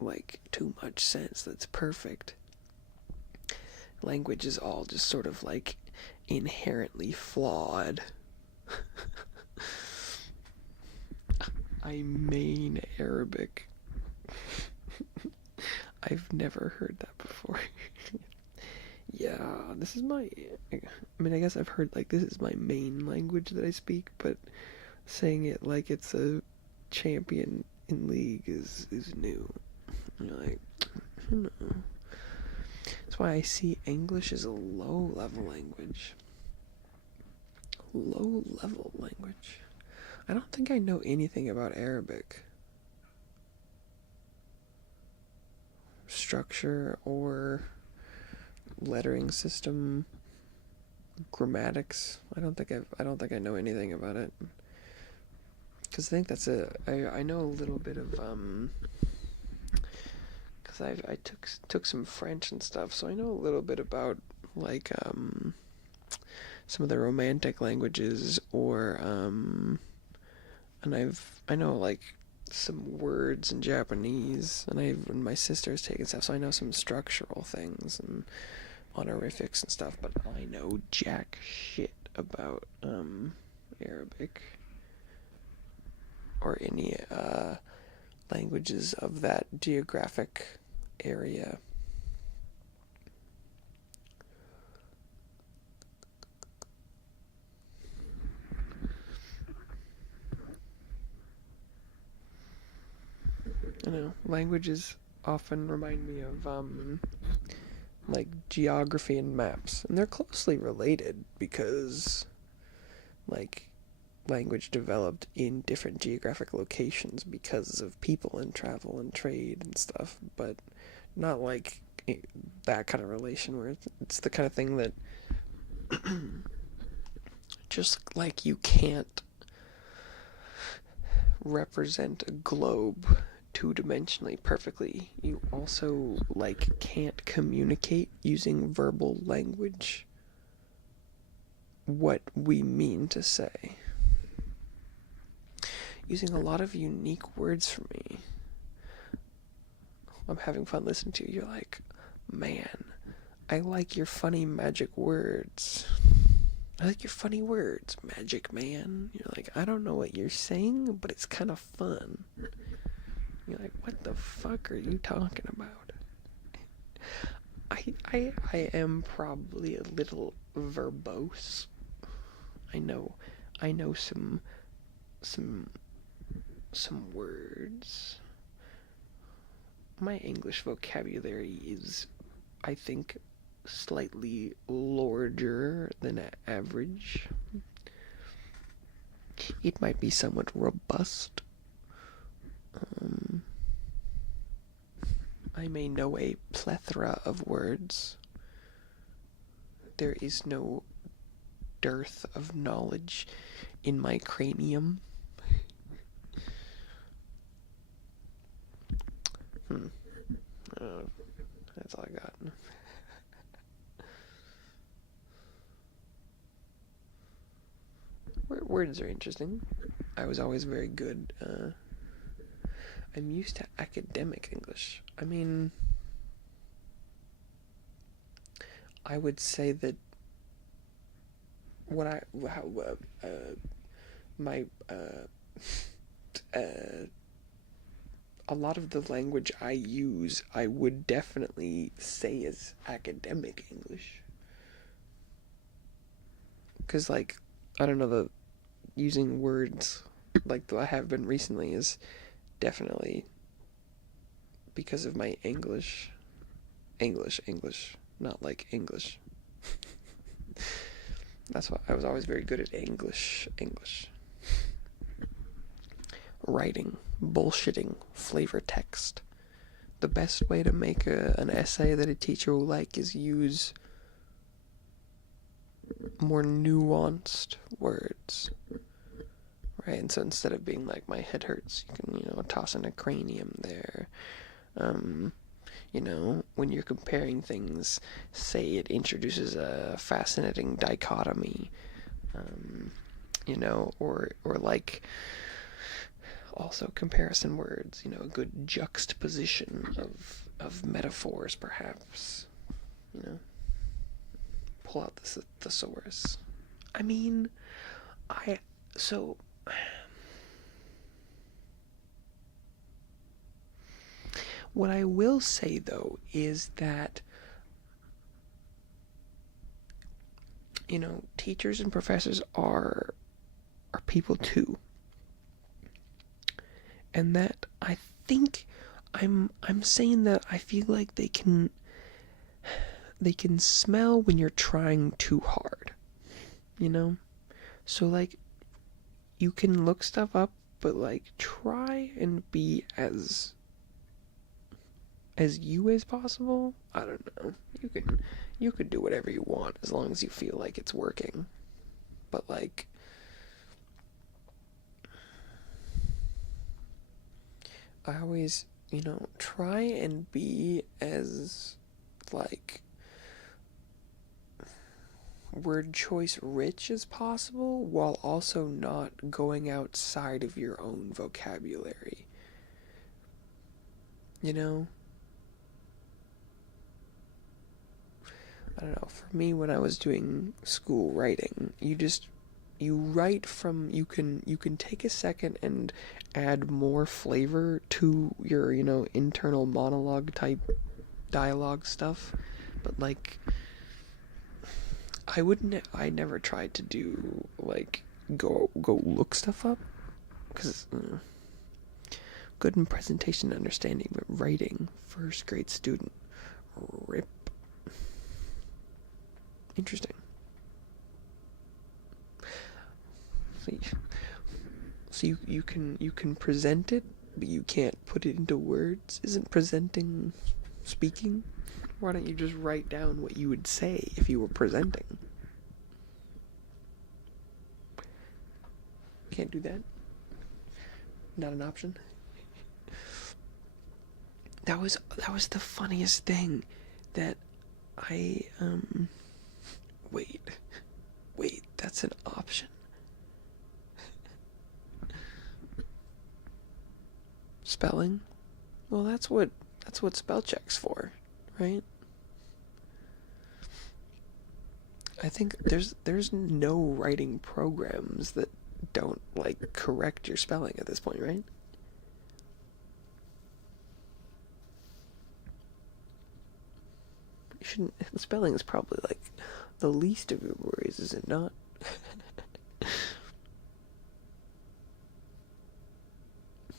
like, too much sense. That's perfect. Language is all just sort of, like, inherently flawed. I mean Arabic. I've never heard that before. Yeah, this is my. I guess I've heard, like, this is my main language that I speak, but saying it like it's a champion in league is new. You're like, no. That's why I see English as a low-level language. Low-level language. I don't think I know anything about Arabic. Structure or lettering system, grammatics. I don't think I know anything about it. Because I think I know a little bit of because I took some French and stuff, so I know a little bit about, like, some of the romantic languages, or and I know, like, some words in Japanese, and my sister's taken stuff, so I know some structural things and honorifics and stuff, but I know jack shit about Arabic or any languages of that geographic area. I know, languages often remind me of like geography and maps, and they're closely related because, like, language developed in different geographic locations because of people and travel and trade and stuff, but not like that kind of relation where it's the kind of thing that just like you can't represent a globe two-dimensionally perfectly, you also, like, can't communicate using verbal language what we mean to say. Using a lot of unique words for me. I'm having fun listening to you. You're like, man, I like your funny magic words. I like your funny words, magic man. You're like, I don't know what you're saying, but it's kind of fun. You're like, what the fuck are you talking about? I am probably a little verbose. I know I know some some words. My English vocabulary is, I think, slightly larger than average. It might be somewhat robust. Um, I may know a plethora of words. There is no dearth of knowledge in my cranium. Hmm. That's all I got. Words are interesting. I was always very good. I'm used to academic English. I mean, I would say that what I how my a lot of the language I use, I would definitely say is academic English. Because, like, I don't know, the using words like I have been recently is definitely because of my English. English, not like English. That's why I was always very good at English. Writing, bullshitting, flavor text. The best way to make an essay that a teacher will like is use more nuanced words. Right, and so instead of being like, my head hurts, you can, toss in a cranium there. When you're comparing things, say it introduces a fascinating dichotomy, or like also comparison words, a good juxtaposition of metaphors, perhaps, pull out the thesaurus. I mean, so what I will say, though, is that, teachers and professors are people too. And that I think I'm saying that I feel like they can smell when you're trying too hard. So, like, you can look stuff up, but, like, try and be as you as possible. I don't know. You could do whatever you want as long as you feel like it's working. But, like, I always, try and be as, like, word choice rich as possible while also not going outside of your own vocabulary. I don't know, for me, when I was doing school writing, you write from, you can take a second and add more flavor to your, internal monologue type dialogue stuff, but, like, I never tried to do, like, go look stuff up, because good in presentation understanding, but writing, first grade student, rip. Interesting. So you can present it, but you can't put it into words. Isn't presenting speaking? Why don't you just write down what you would say if you were presenting? Can't do that? Not an option? That was the funniest thing that I wait, that's an option. Spelling? Well, that's what spell check's for, right? I think there's no writing programs that don't, like, correct your spelling at this point, right? You shouldn't. Spelling is probably like the least of your worries, is it not?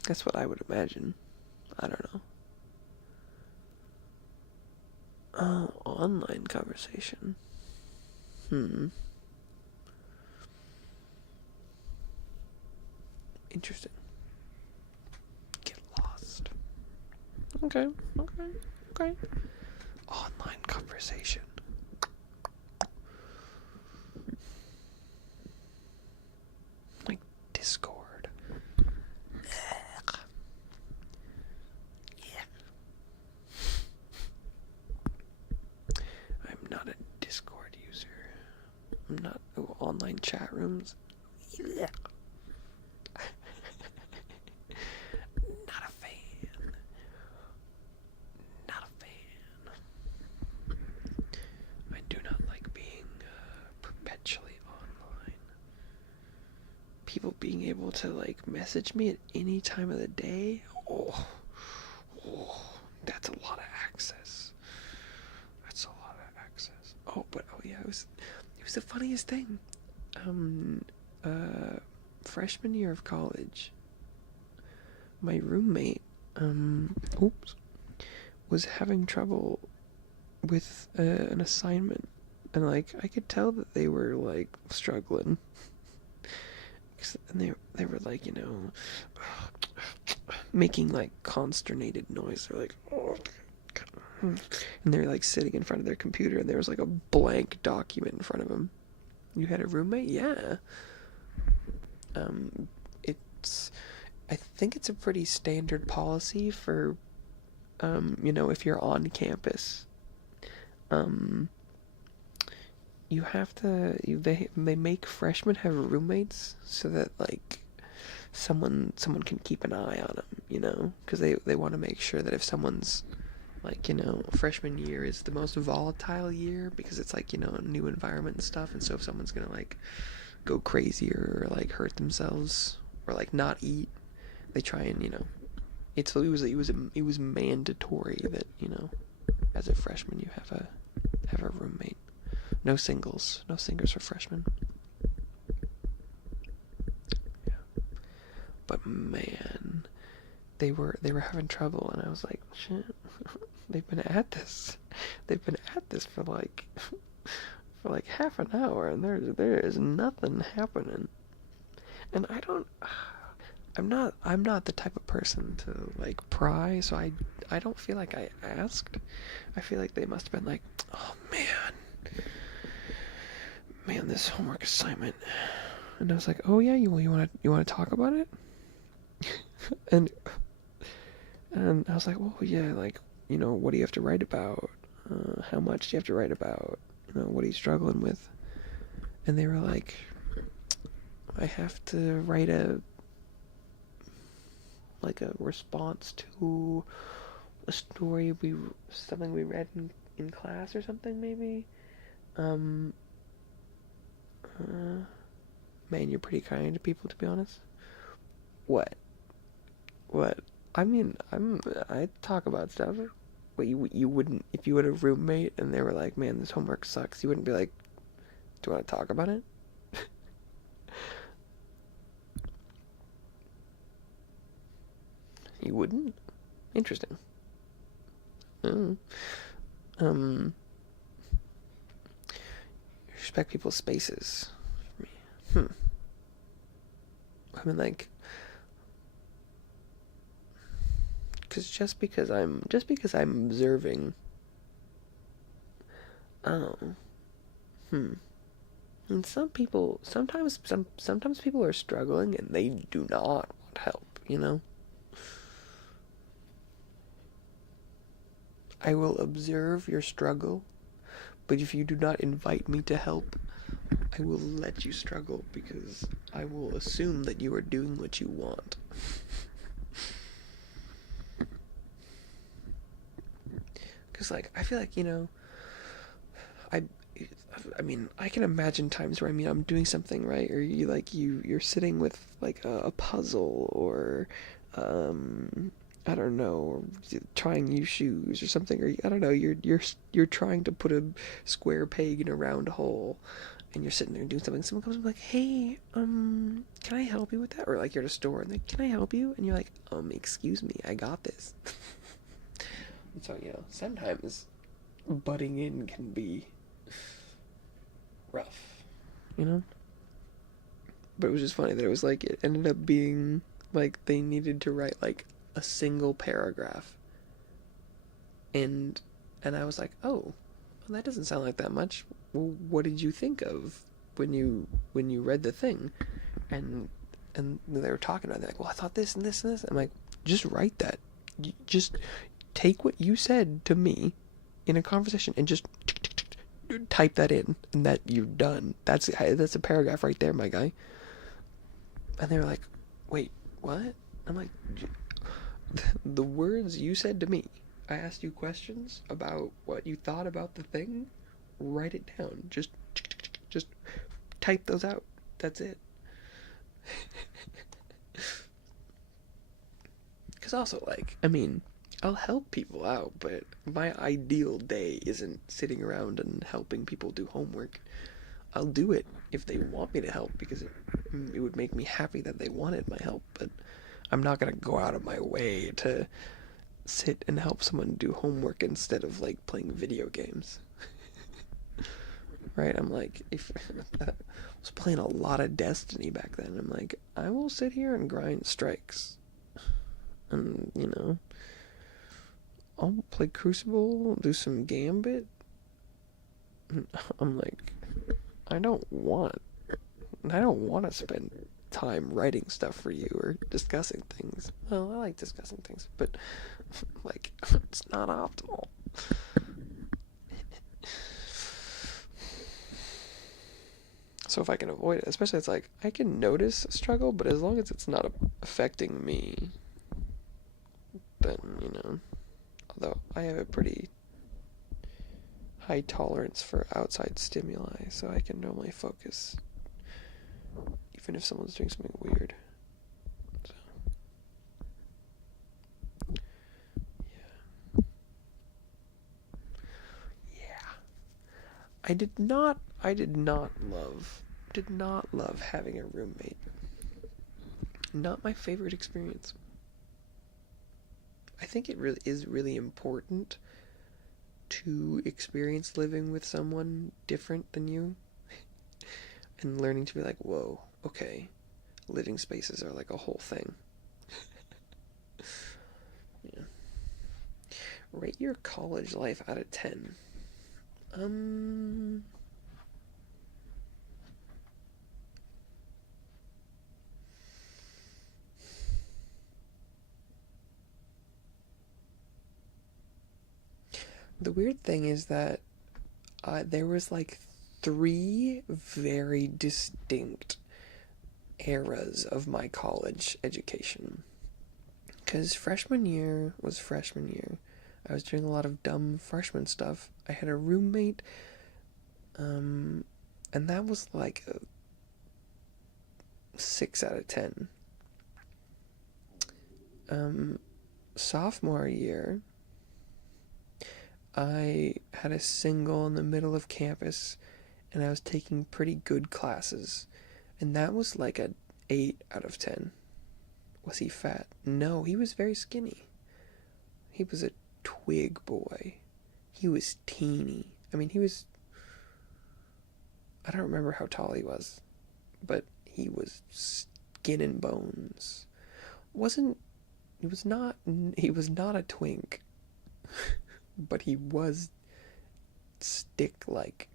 That's what I would imagine. I don't know. Oh, online conversation. Interesting. Get lost. Okay. Online conversation. Like Discord. Yeah. I'm not a Discord user. I'm not online chat rooms. Yeah. Not a fan. Not a fan. I do not like being perpetually online. People being able to like message me at any time of the day. Oh, that's a lot of access. Oh, but yeah, it was the funniest thing. Freshman year of college, my roommate, was having trouble with an assignment, and like I could tell that they were like struggling, and they were like, making like consternated noise. They're like, oh. And they're like sitting in front of their computer, and there was like a blank document in front of them. You had a roommate? Yeah. It's, I think it's a pretty standard policy for, if you're on campus. You have to, they make freshmen have roommates so that like someone can keep an eye on them, because they want to make sure that if someone's like, freshman year is the most volatile year because it's like, a new environment and stuff. And so if someone's gonna like go crazy or like hurt themselves or like not eat, they try and, it was mandatory that, as a freshman you have a roommate. No singles for freshmen. Yeah. But man, they were having trouble, and I was like, shit. They've been at this for like half an hour, and there is nothing happening. And I'm not the type of person to like pry, so I don't feel like I asked. I feel like they must have been like, oh man, this homework assignment. And I was like, oh yeah, you want to talk about it? and I was like, well, yeah, like, what do you have to write about? How much do you have to write about? What are you struggling with? And they were like, I have to write like a response to a story something we read in class or something, maybe. Man, you're pretty kind to people, to be honest. What? I mean, I talk about stuff. But you wouldn't, if you had a roommate and they were like, man, this homework sucks, you wouldn't be like, do you want to talk about it? You wouldn't? Interesting. Mm. Respect people's spaces. For me. I mean, like, because just because I'm observing. Oh. And sometimes people are struggling and they do not want help. I will observe your struggle, but if you do not invite me to help, I will let you struggle because I will assume that you are doing what you want. Because, like, I feel like, I mean, I can imagine times where, I'm doing something, right? Or you're sitting with, like, a puzzle or, I don't know, trying new shoes or something, or I don't know, you're trying to put a square peg in a round hole, and you're sitting there doing something. Someone comes up like, "Hey, can I help you with that?" Or like you're at a store and like, "Can I help you?" And you're like, excuse me, I got this. So sometimes butting in can be rough, you know. But it was just funny that it was like it ended up being like they needed to write like a single paragraph, and I was like, oh, well, that doesn't sound like that much. Well, what did you think of when you read the thing? And they were talking about it. They're like, well, I thought this and this and this. I'm like, just write that. You just take what you said to me in a conversation and just type that in, and that you're done. That's a paragraph right there, my guy. And they were like, wait, what? I'm like, the words you said to me, I asked you questions about what you thought about the thing, write it down. Just type those out. That's it. Because also, like, I mean, I'll help people out, but my ideal day isn't sitting around and helping people do homework. I'll do it if they want me to help because it would make me happy that they wanted my help, but I'm not going to go out of my way to sit and help someone do homework instead of like playing video games. Right? I'm like, if I was playing a lot of Destiny back then, I'm like, I will sit here and grind strikes. And, I'll play Crucible, do some Gambit. I'm like, I don't want to spend time writing stuff for you or discussing things. Well, I like discussing things, but like it's not optimal. So if I can avoid it, especially it's like I can notice a struggle, but as long as it's not affecting me, then although I have a pretty high tolerance for outside stimuli, so I can normally focus even if someone's doing something weird. So, yeah. I did not love having a roommate. Not my favorite experience. I think it really is really important to experience living with someone different than you and learning to be like, whoa, okay, living spaces are like a whole thing. Yeah. Rate your college life out of 10. The weird thing is that there was like 3 very distinct eras of my college education. Because freshman year was freshman year. I was doing a lot of dumb freshman stuff. I had a roommate, and that was like a 6 out of 10. Sophomore year, I had a single in the middle of campus, and I was taking pretty good classes, and that was like a 8 out of 10. Was he fat? No, he was very skinny. He was a twig boy. He was teeny. I mean, I don't remember how tall he was, but he was skin and bones. He was not a twink, but he was stick like.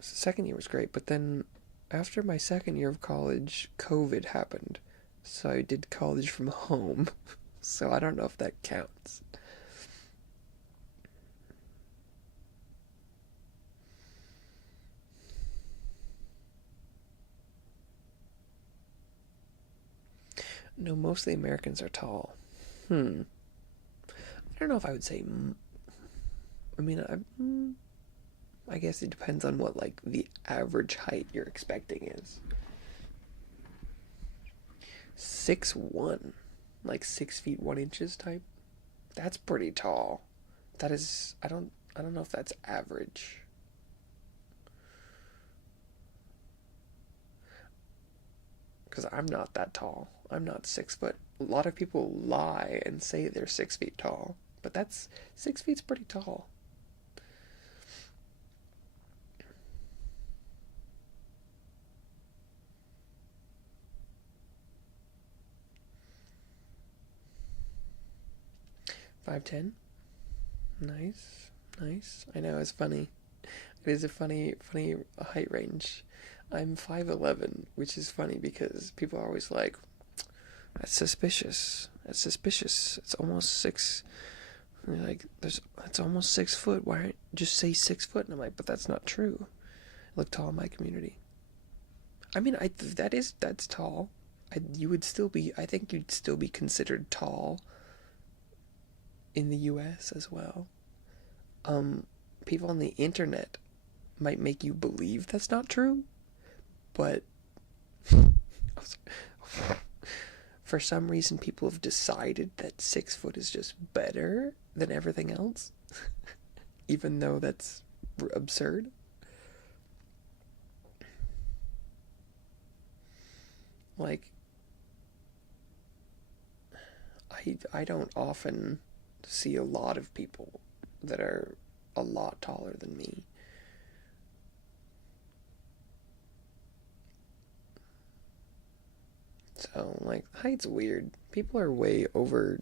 Second year was great, but then after my second year of college, COVID happened. So I did college from home. So I don't know if that counts. No, most of the Americans are tall. I don't know if I would say. I mean, I guess it depends on what, like, the average height you're expecting is. 6'1", like 6 feet 1 inches type. That's pretty tall. That is, I don't know if that's average. Because I'm not that tall. I'm not 6 foot. A lot of people lie and say they're 6 feet tall, but that's 6 feet's pretty tall. $5'10". Nice, nice. I know, it's funny. It is a funny height range. I'm 5'11", which is funny because people are always like, "That's suspicious. That's suspicious. It's almost 6." And they're like, "It's almost 6 foot. Why don't you just say 6 foot?" And I'm like, "But that's not true. I look tall in my community." I mean, that's tall. You would still be. I think you'd still be considered tall in the U.S. as well. People on the internet might make you believe that's not true, but for some reason people have decided that 6 foot is just better than everything else, even though that's absurd. Like, I don't often see a lot of people that are a lot taller than me. So, like, height's weird. People are way over.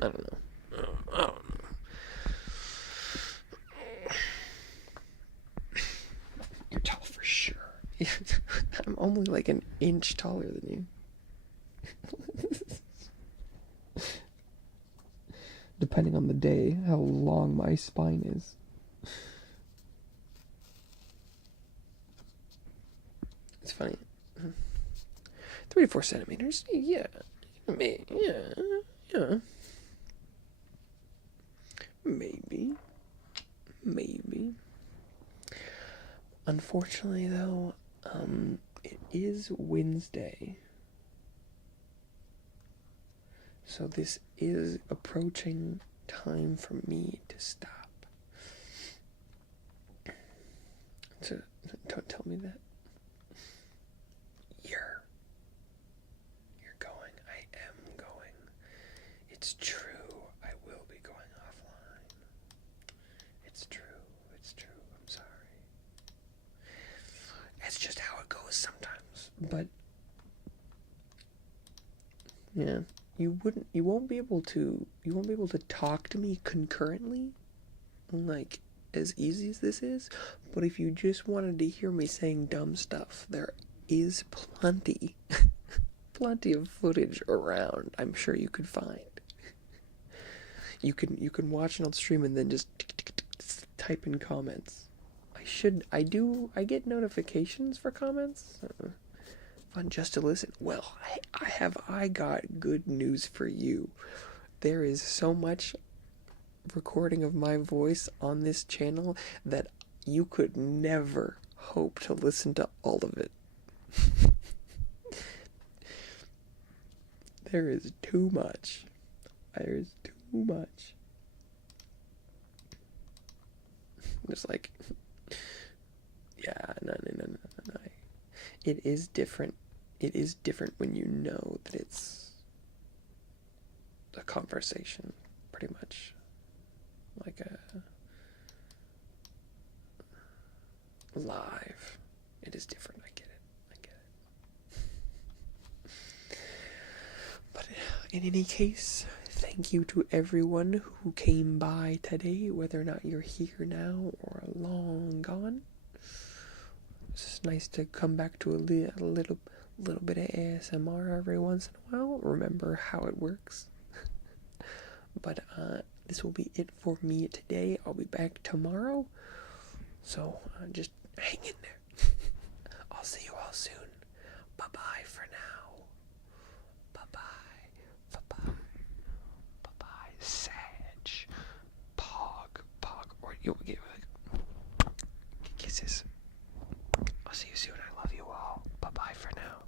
I don't know. I don't know. You're tall for sure. I'm only like an inch taller than you. Depending on the day, how long my spine is. It's funny. 3 to 4 centimeters. Yeah. Yeah. Maybe. Unfortunately, though, it is Wednesday. So this is approaching time for me to stop. So, don't tell me that. You're going. I am going. It's true. I will be going offline. It's true. I'm sorry. It's just how it goes sometimes. But yeah, you won't be able to talk to me concurrently, like, as easy as this is. But if you just wanted to hear me saying dumb stuff, there is plenty of footage around. I'm sure you could find. You can watch it on stream and then just type in comments. I get notifications for comments. Fun just to listen. Well, I got good news for you. There is so much recording of my voice on this channel that you could never hope to listen to all of it. There is too much. Just like, yeah, no. It is different. It is different when you know that it's a conversation, pretty much. Like a live. It is different. I get it. But in any case, thank you to everyone who came by today, whether or not you're here now or long gone. It's just nice to come back to a little bit of ASMR every once in a while. Remember how it works. But this will be it for me today. I'll be back tomorrow. So just hang in there. I'll see you all soon. Bye-bye for now. Bye-bye. Sag. Pog. Or you'll get I'll see you soon. I love you all. Bye bye for now.